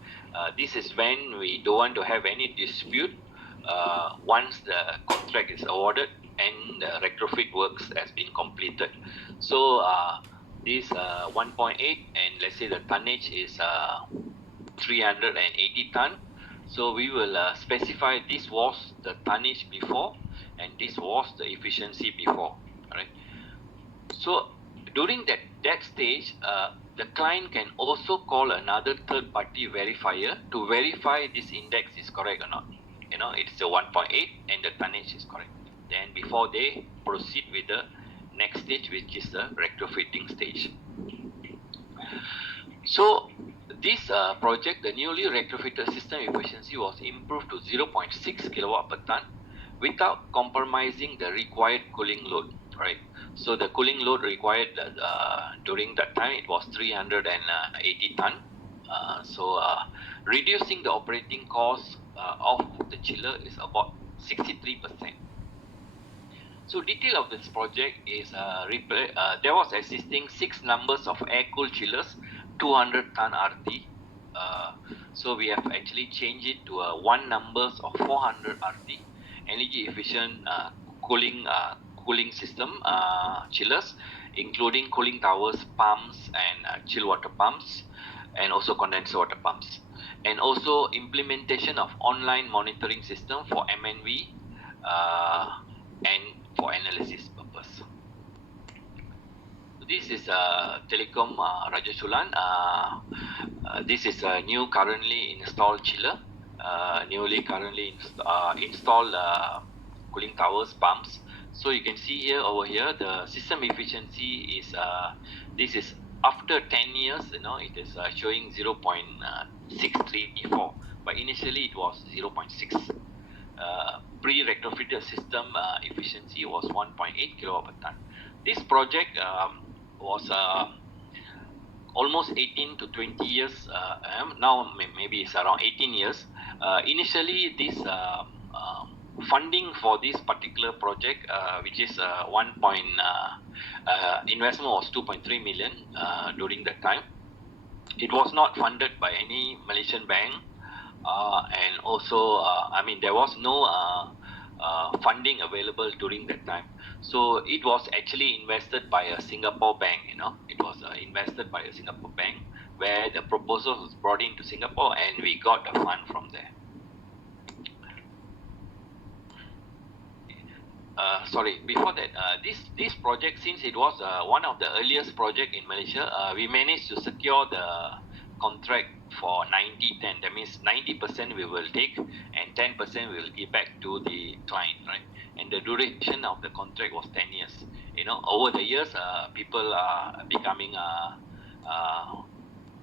This is when we don't want to have any dispute once the contract is awarded and the retrofit works has been completed. So this 1.8, and let's say the tonnage is 380 ton. So we will specify this was the tonnage before and this was the efficiency before, right? So during that stage, the client can also call another third party verifier to verify this index is correct or not. it's a 1.8 and the tonnage is correct. Then before they proceed with the next stage, which is the retrofitting stage. So this project, the newly retrofitted system efficiency was improved to 0.6 kilowatt per ton without compromising the required cooling load, right? So the cooling load required during that time, it was 380 ton. Reducing the operating cost of the chiller is about 63%. So detail of this project is there was existing 6 numbers of air-cooled chillers, 200 ton RT. So we have actually changed it to 1 numbers of 400 RT, energy efficient cooling system chillers, including cooling towers, pumps, and chill water pumps, and also condenser water pumps, and also implementation of online monitoring system for MNV and for analysis purpose. This is Telecom Raja Sulan. This is a new currently installed chiller, newly currently installed cooling towers, pumps. So you can see here over here the system efficiency is this is after 10 years, it is showing 0.634, but initially it was 0.6. Pre-retrofitted system efficiency was 1.8 kilowatt per ton. This project was almost 18 to 20 years. Now maybe it's around 18 years. Initially, this funding for this particular project, which is investment was 2.3 million during that time. It was not funded by any Malaysian bank, and also there was no funding available during that time. So it was actually invested by a Singapore bank. It was invested by a Singapore bank, where the proposal was brought into Singapore and we got the fund from there. Before that, this project, since it was one of the earliest project in Malaysia, we managed to secure the contract for 90-10. That means 90% we will take and 10% we will give back to the client, right? And the duration of the contract was 10 years. Over the years, people are becoming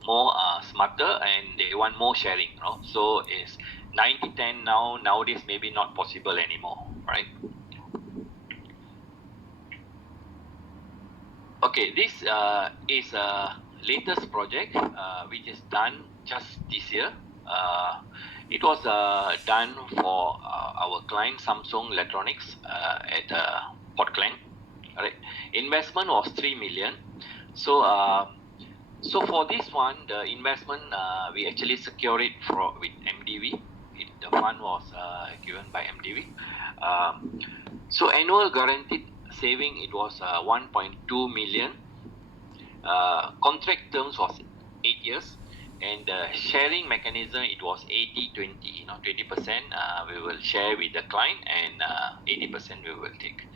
more smarter and they want more sharing. So it's 90-10 now. Nowadays, maybe not possible anymore, right? Okay, this is a latest project which is done just this year. It was done for our client Samsung Electronics at Port Klang. Right. Investment was 3 million. So for this one, the investment we actually secured it with MDV. The fund was given by MDV. So annual guaranteed saving, it was 1.2 million. Contract terms was 8 years, and the sharing mechanism, it was 80-20. 20% we will share with the client, and 80% we will take.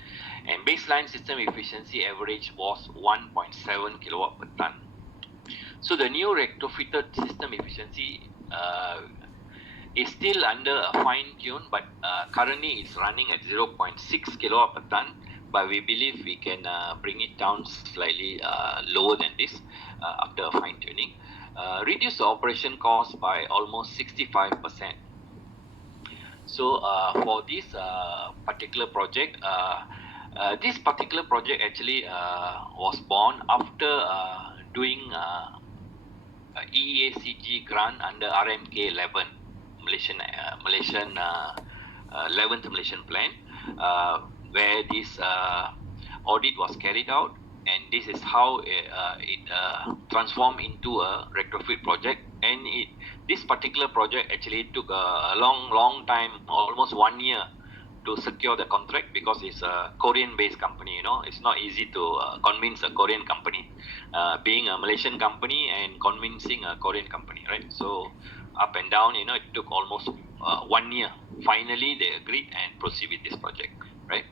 And baseline system efficiency average was 1.7 kilowatt per ton. So the new retrofitted system efficiency is still under a fine tune, but currently it's running at 0.6 kilowatt per ton. But we believe we can bring it down slightly lower than this after fine tuning. Reduce the operation cost by almost 65%. So for this particular project, actually was born after doing EEACG grant under RMK 11, Malaysian 11th Malaysian Plan, where this audit was carried out, and this is how it transformed into a retrofit project. And this particular project actually took a long time, almost 1 year, to secure the contract, because it's a Korean-based company. It's not easy to convince a Korean company, being a Malaysian company and convincing a Korean company, right? So up and down, it took almost 1 year. Finally, they agreed and proceed with this project, right?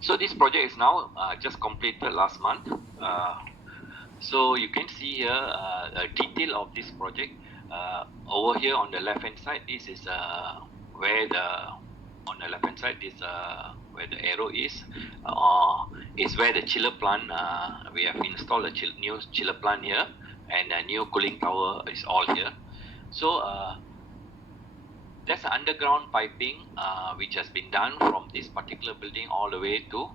So this project is now just completed last month. So you can see here a detail of this project. Over here on the left hand side, this is where on the left hand side, this where the arrow is where the chiller plant. We have installed a new chiller plant here, and a new cooling tower is all here. So there's underground piping which has been done from this particular building all the way to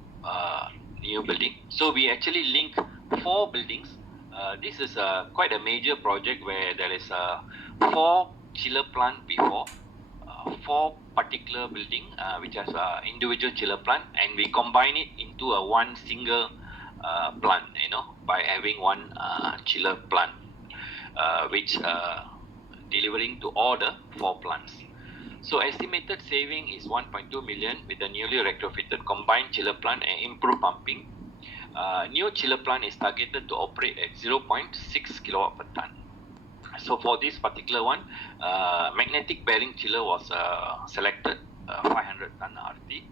new building. So we actually link 4 buildings. This is quite a major project where there is 4 chiller plant before, 4 particular building which has individual chiller plant, and we combine it into a one single plant, by having one chiller plant, which delivering to all the 4 plants. So estimated saving is 1.2 million with the newly retrofitted combined chiller plant and improved pumping. New chiller plant is targeted to operate at 0.6 kilowatt per ton. So for this particular one, magnetic bearing chiller was selected, 500 ton RT,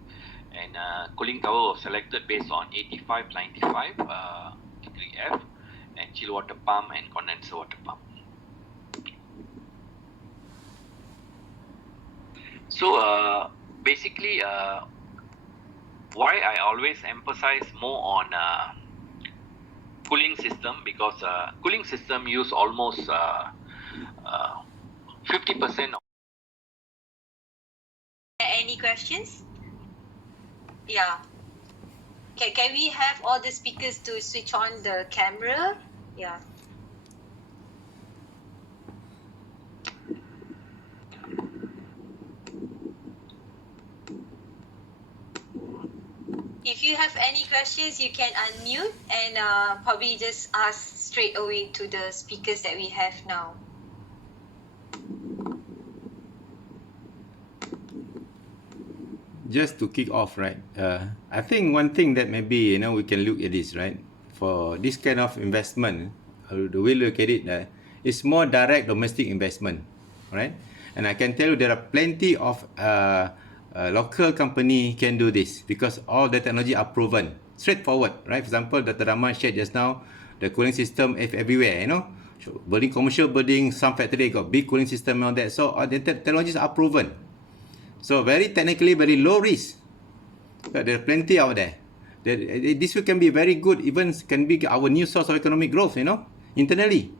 and cooling tower was selected based on 85-95 degree F, and chill water pump and condenser water pump. So basically, why I always emphasize more on cooling system, because cooling system use almost 50%. Any questions? Yeah. Can we have all the speakers to switch on the camera? Yeah. If you have any questions, you can unmute and probably just ask straight away to the speakers that we have now. Just to kick off, right? I think one thing that maybe we can look at this, right? For this kind of investment, the way we look at it, it's more direct domestic investment, right? And I can tell you there are plenty of local company can do this because all the technology are proven, straightforward, right? For example, Dr. Rahman shared just now, the cooling system everywhere, building, commercial building, some factory got big cooling system and all that. So all the technologies are proven. So very technically, very low risk. But there are plenty out there. This can be very good, even can be our new source of economic growth, internally.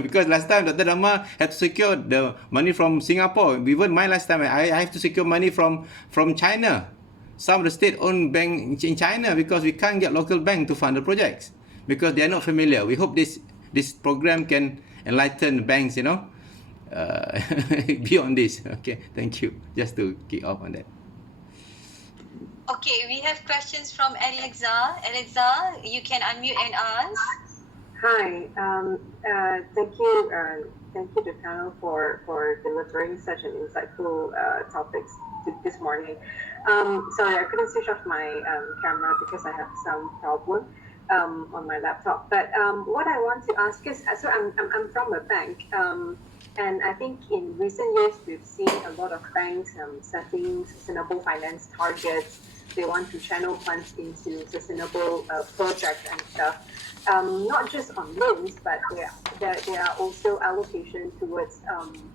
Because last time Dr. Rama had to secure the money from Singapore. Even my last time, I have to secure money from China. Some of the state-owned bank in China, because we can't get local bank to fund the projects because they are not familiar. We hope this program can enlighten banks, beyond this. Okay, thank you. Just to kick off on that. Okay, we have questions from Alexa. Alexa, you can unmute and ask. Hi, thank you to panel for delivering such an insightful topics this morning. Sorry, I couldn't switch off my camera because I have some problem on my laptop. But what I want to ask is, so I'm from a bank, and I think in recent years we've seen a lot of banks setting sustainable finance targets. They want to channel funds into sustainable projects and stuff. Not just on loans, but there are also allocation towards,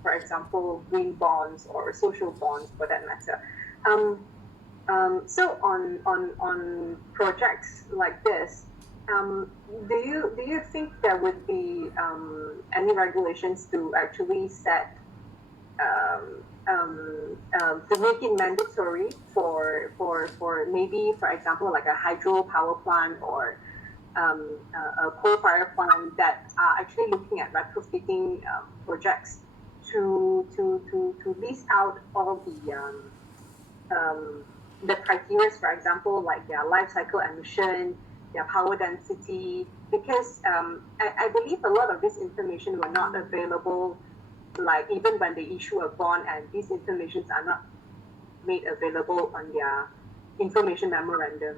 for example, green bonds or social bonds for that matter. So on projects like this, do you think there would be any regulations to actually set to make it mandatory for maybe, for example, like a hydro power plant or a coal-fired plant that are actually looking at retrofitting projects to list out all the criteria, for example, like their life cycle emission, their power density, because I believe a lot of this information were not available, like even when they issue a bond, and these informations are not made available on their information memorandum,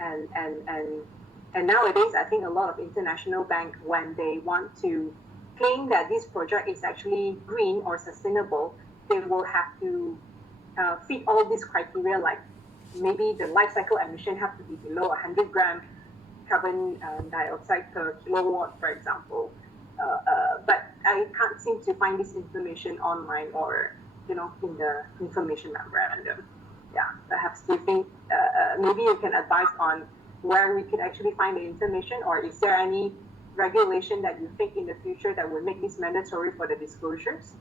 and nowadays, I think a lot of international banks, when they want to claim that this project is actually green or sustainable, they will have to fit all these criteria, like maybe the life cycle emission have to be below 100 gram carbon dioxide per kilowatt, for example. But I can't seem to find this information online or in the information memorandum. Yeah, perhaps do you think maybe you can advise on where we could actually find the information, or is there any regulation that you think in the future that would make this mandatory for the disclosures?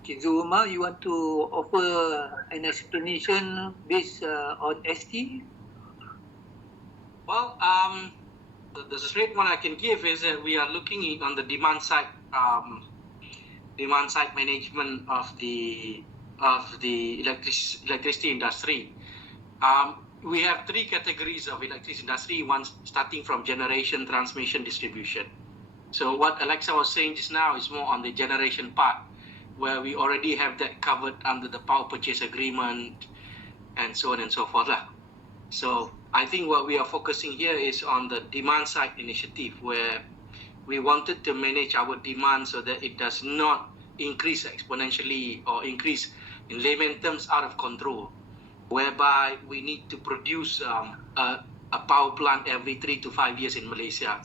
Okay, Zulma, you want to offer an explanation based on ST? Well, the straight one I can give is that we are looking on the demand side management of the electricity industry. We have three categories of electricity industry. One starting from generation, transmission, distribution. So what Alexa was saying just now is more on the generation part, where we already have that covered under the power purchase agreement and so on and so forth. So I think what we are focusing here is on the demand side initiative, where we wanted to manage our demand so that it does not increase exponentially or increase in layman terms out of control, whereby we need to produce a power plant every 3 to 5 years in Malaysia.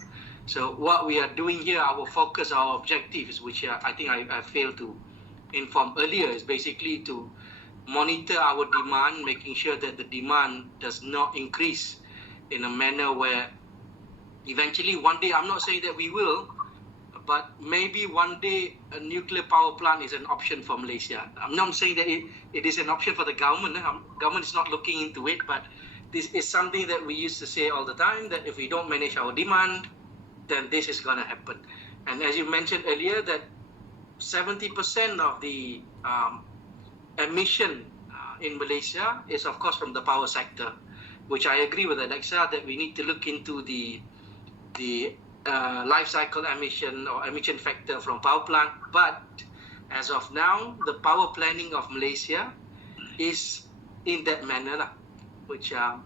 So what we are doing here, our focus, our objectives, which I think I failed to inform earlier, is basically to monitor our demand, making sure that the demand does not increase in a manner where eventually one day, I'm not saying that we will, but maybe one day a nuclear power plant is an option for Malaysia. I'm not saying that it is an option for the government. Government is not looking into it, but this is something that we used to say all the time, that if we don't manage our demand, then this is going to happen. And as you mentioned earlier, that 70% of the emission in Malaysia is, of course, from the power sector, which I agree with Alexa that we need to look into the life cycle emission or emission factor from power plant. But as of now, the power planning of Malaysia is in that manner, which I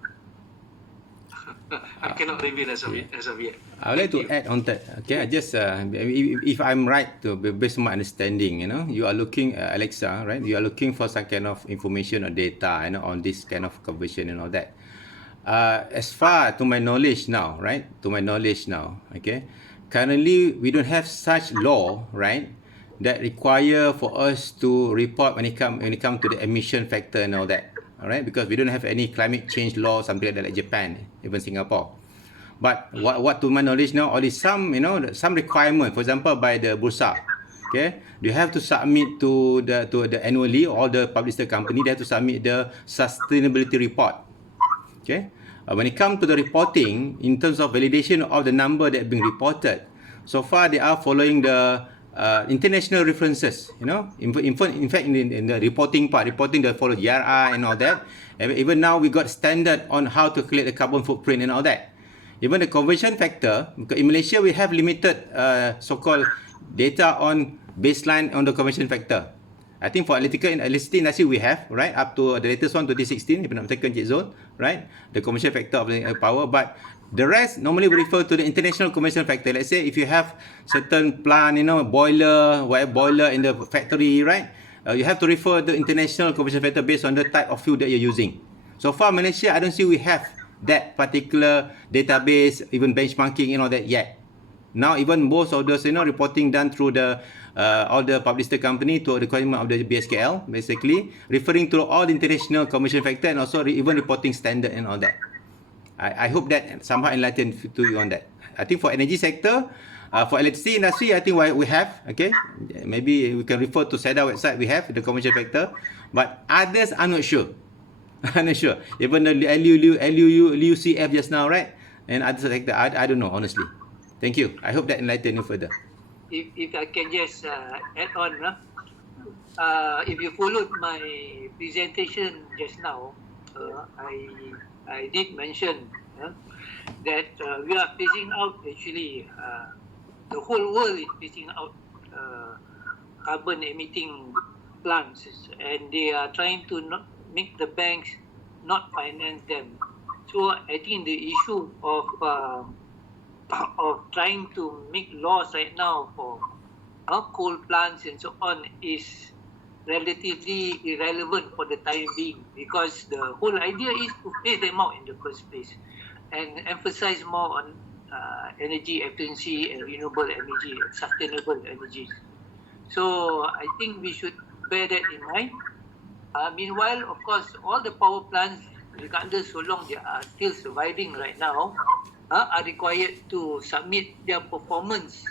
cannot reveal as of yet. I would like to add on that. Okay, I just if I'm right, based on my understanding, you are looking Alexa, right? You are looking for some kind of information or data, on this kind of conversion and all that. As far to my knowledge now, right? Okay. Currently, we don't have such law, right? That require for us to report when it come to the emission factor and all that. All right, because we don't have any climate change law, something like that, like Japan, even Singapore. But what to my knowledge now, only some requirement, for example, by the Bursa, okay, they have to submit to the annually, all the public sector company, they have to submit the sustainability report. Okay, when it comes to the reporting, in terms of validation of the number that being reported, so far they are following the international references, in fact in the reporting they follow GRI and all that. Even now we got standard on how to calculate the carbon footprint and all that. Even the conversion factor, because in Malaysia we have limited so-called data on baseline on the conversion factor. I think for electricity industry we have, right, up to the latest one 2016, if I'm not mistaken, Cik Zul, right, the conversion factor of the power. But the rest normally we refer to the international conversion factor. Let's say if you have certain plant, boiler in the factory, right, you have to refer the international conversion factor based on the type of fuel that you're using. So far Malaysia, I don't see we have that particular database, even benchmarking and all that yet. Now even most of those reporting done through the all the public sector company to the requirement of the BSKL, basically referring to all the international conversion factor and also even reporting standard and all that. I hope that somehow enlightened to you on that. I think for energy sector, for electricity industry, I think we have, okay, maybe we can refer to SEDA website, we have the conversion factor, but others I'm not sure. I'm not sure. Even the LUCF just now, right? And other sector, I don't know, honestly. Thank you. I hope that enlightened you further. If I can just add on, if you followed my presentation just now, I did mention that we are phasing out, actually, the whole world is phasing out carbon emitting plants, and they are trying to not make the banks not finance them. So I think the issue of trying to make laws right now for coal plants and so on is relatively irrelevant for the time being, because the whole idea is to phase them out in the first place and emphasize more on energy efficiency and renewable energy and sustainable energies. So I think we should bear that in mind. Meanwhile, of course, all the power plants, regardless so long they are still surviving right now, are required to submit their performance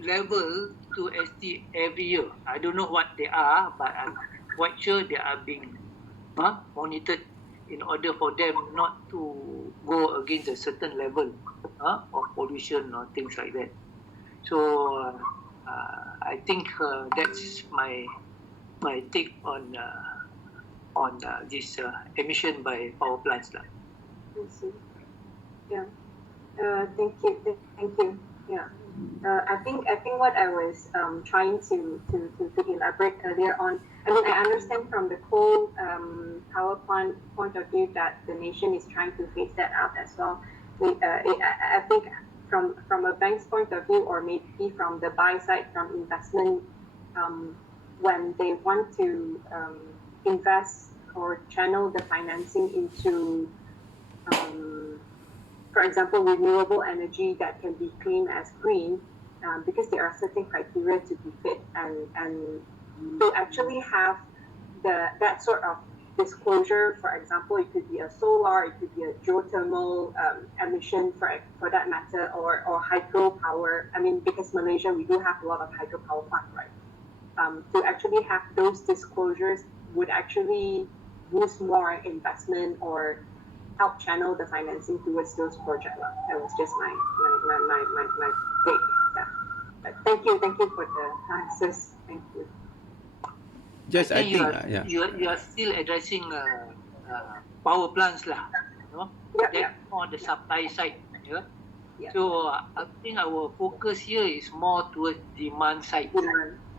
level to ST every year. I don't know what they are, but I'm quite sure they are being monitored in order for them not to go against a certain level of pollution or things like that. So I think that's my take on this emission by power plants. I see. Yeah. Thank you. Yeah. I think what I was trying to elaborate earlier on. I mean, I understand from the coal power plant point of view that the nation is trying to phase that out as well. I think from a bank's point of view, or maybe from the buy side, from investment, when they want to invest or channel the financing into for example, renewable energy that can be claimed as green, because there are certain criteria to be fit, and to actually have that sort of disclosure. For example, it could be a solar, it could be a geothermal emission for that matter, or hydropower. I mean, because Malaysia, we do have a lot of hydropower plants, right? To actually have those disclosures would actually boost more investment or help channel the financing towards those projects. That was just my take. Yeah. But thank you for the answers. Thank you. Just I think yeah. You are still addressing power plants lah, you know? Yeah. On the supply side. Yeah? Yeah. So I think our focus here is more towards demand side.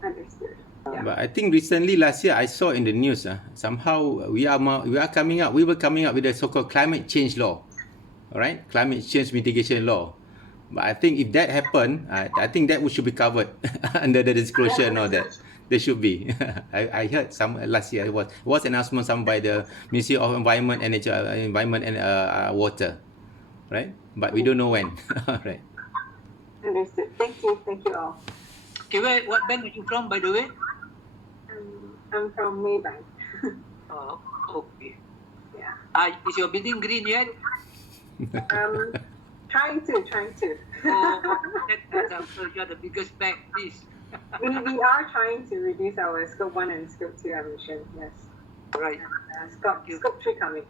Understood. Yeah. But I think recently last year I saw in the news somehow we were coming up with the so-called climate change law, all right, climate change mitigation law. But I think if that happened, I think that should be covered under the disclosure and all that. There should be. I heard some last year it was announcement by the Ministry of Environment and Water, right? But we don't know when. Right. Understood. Thank you all. Okay, what bank are you from, by the way? I'm from Maybank. Oh, okay. Yeah. Is your building green yet? Trying to. Oh, example, you are the biggest bank, please. We are trying to reduce our Scope 1 and Scope 2 emissions, yes. Right. Scope 3 coming.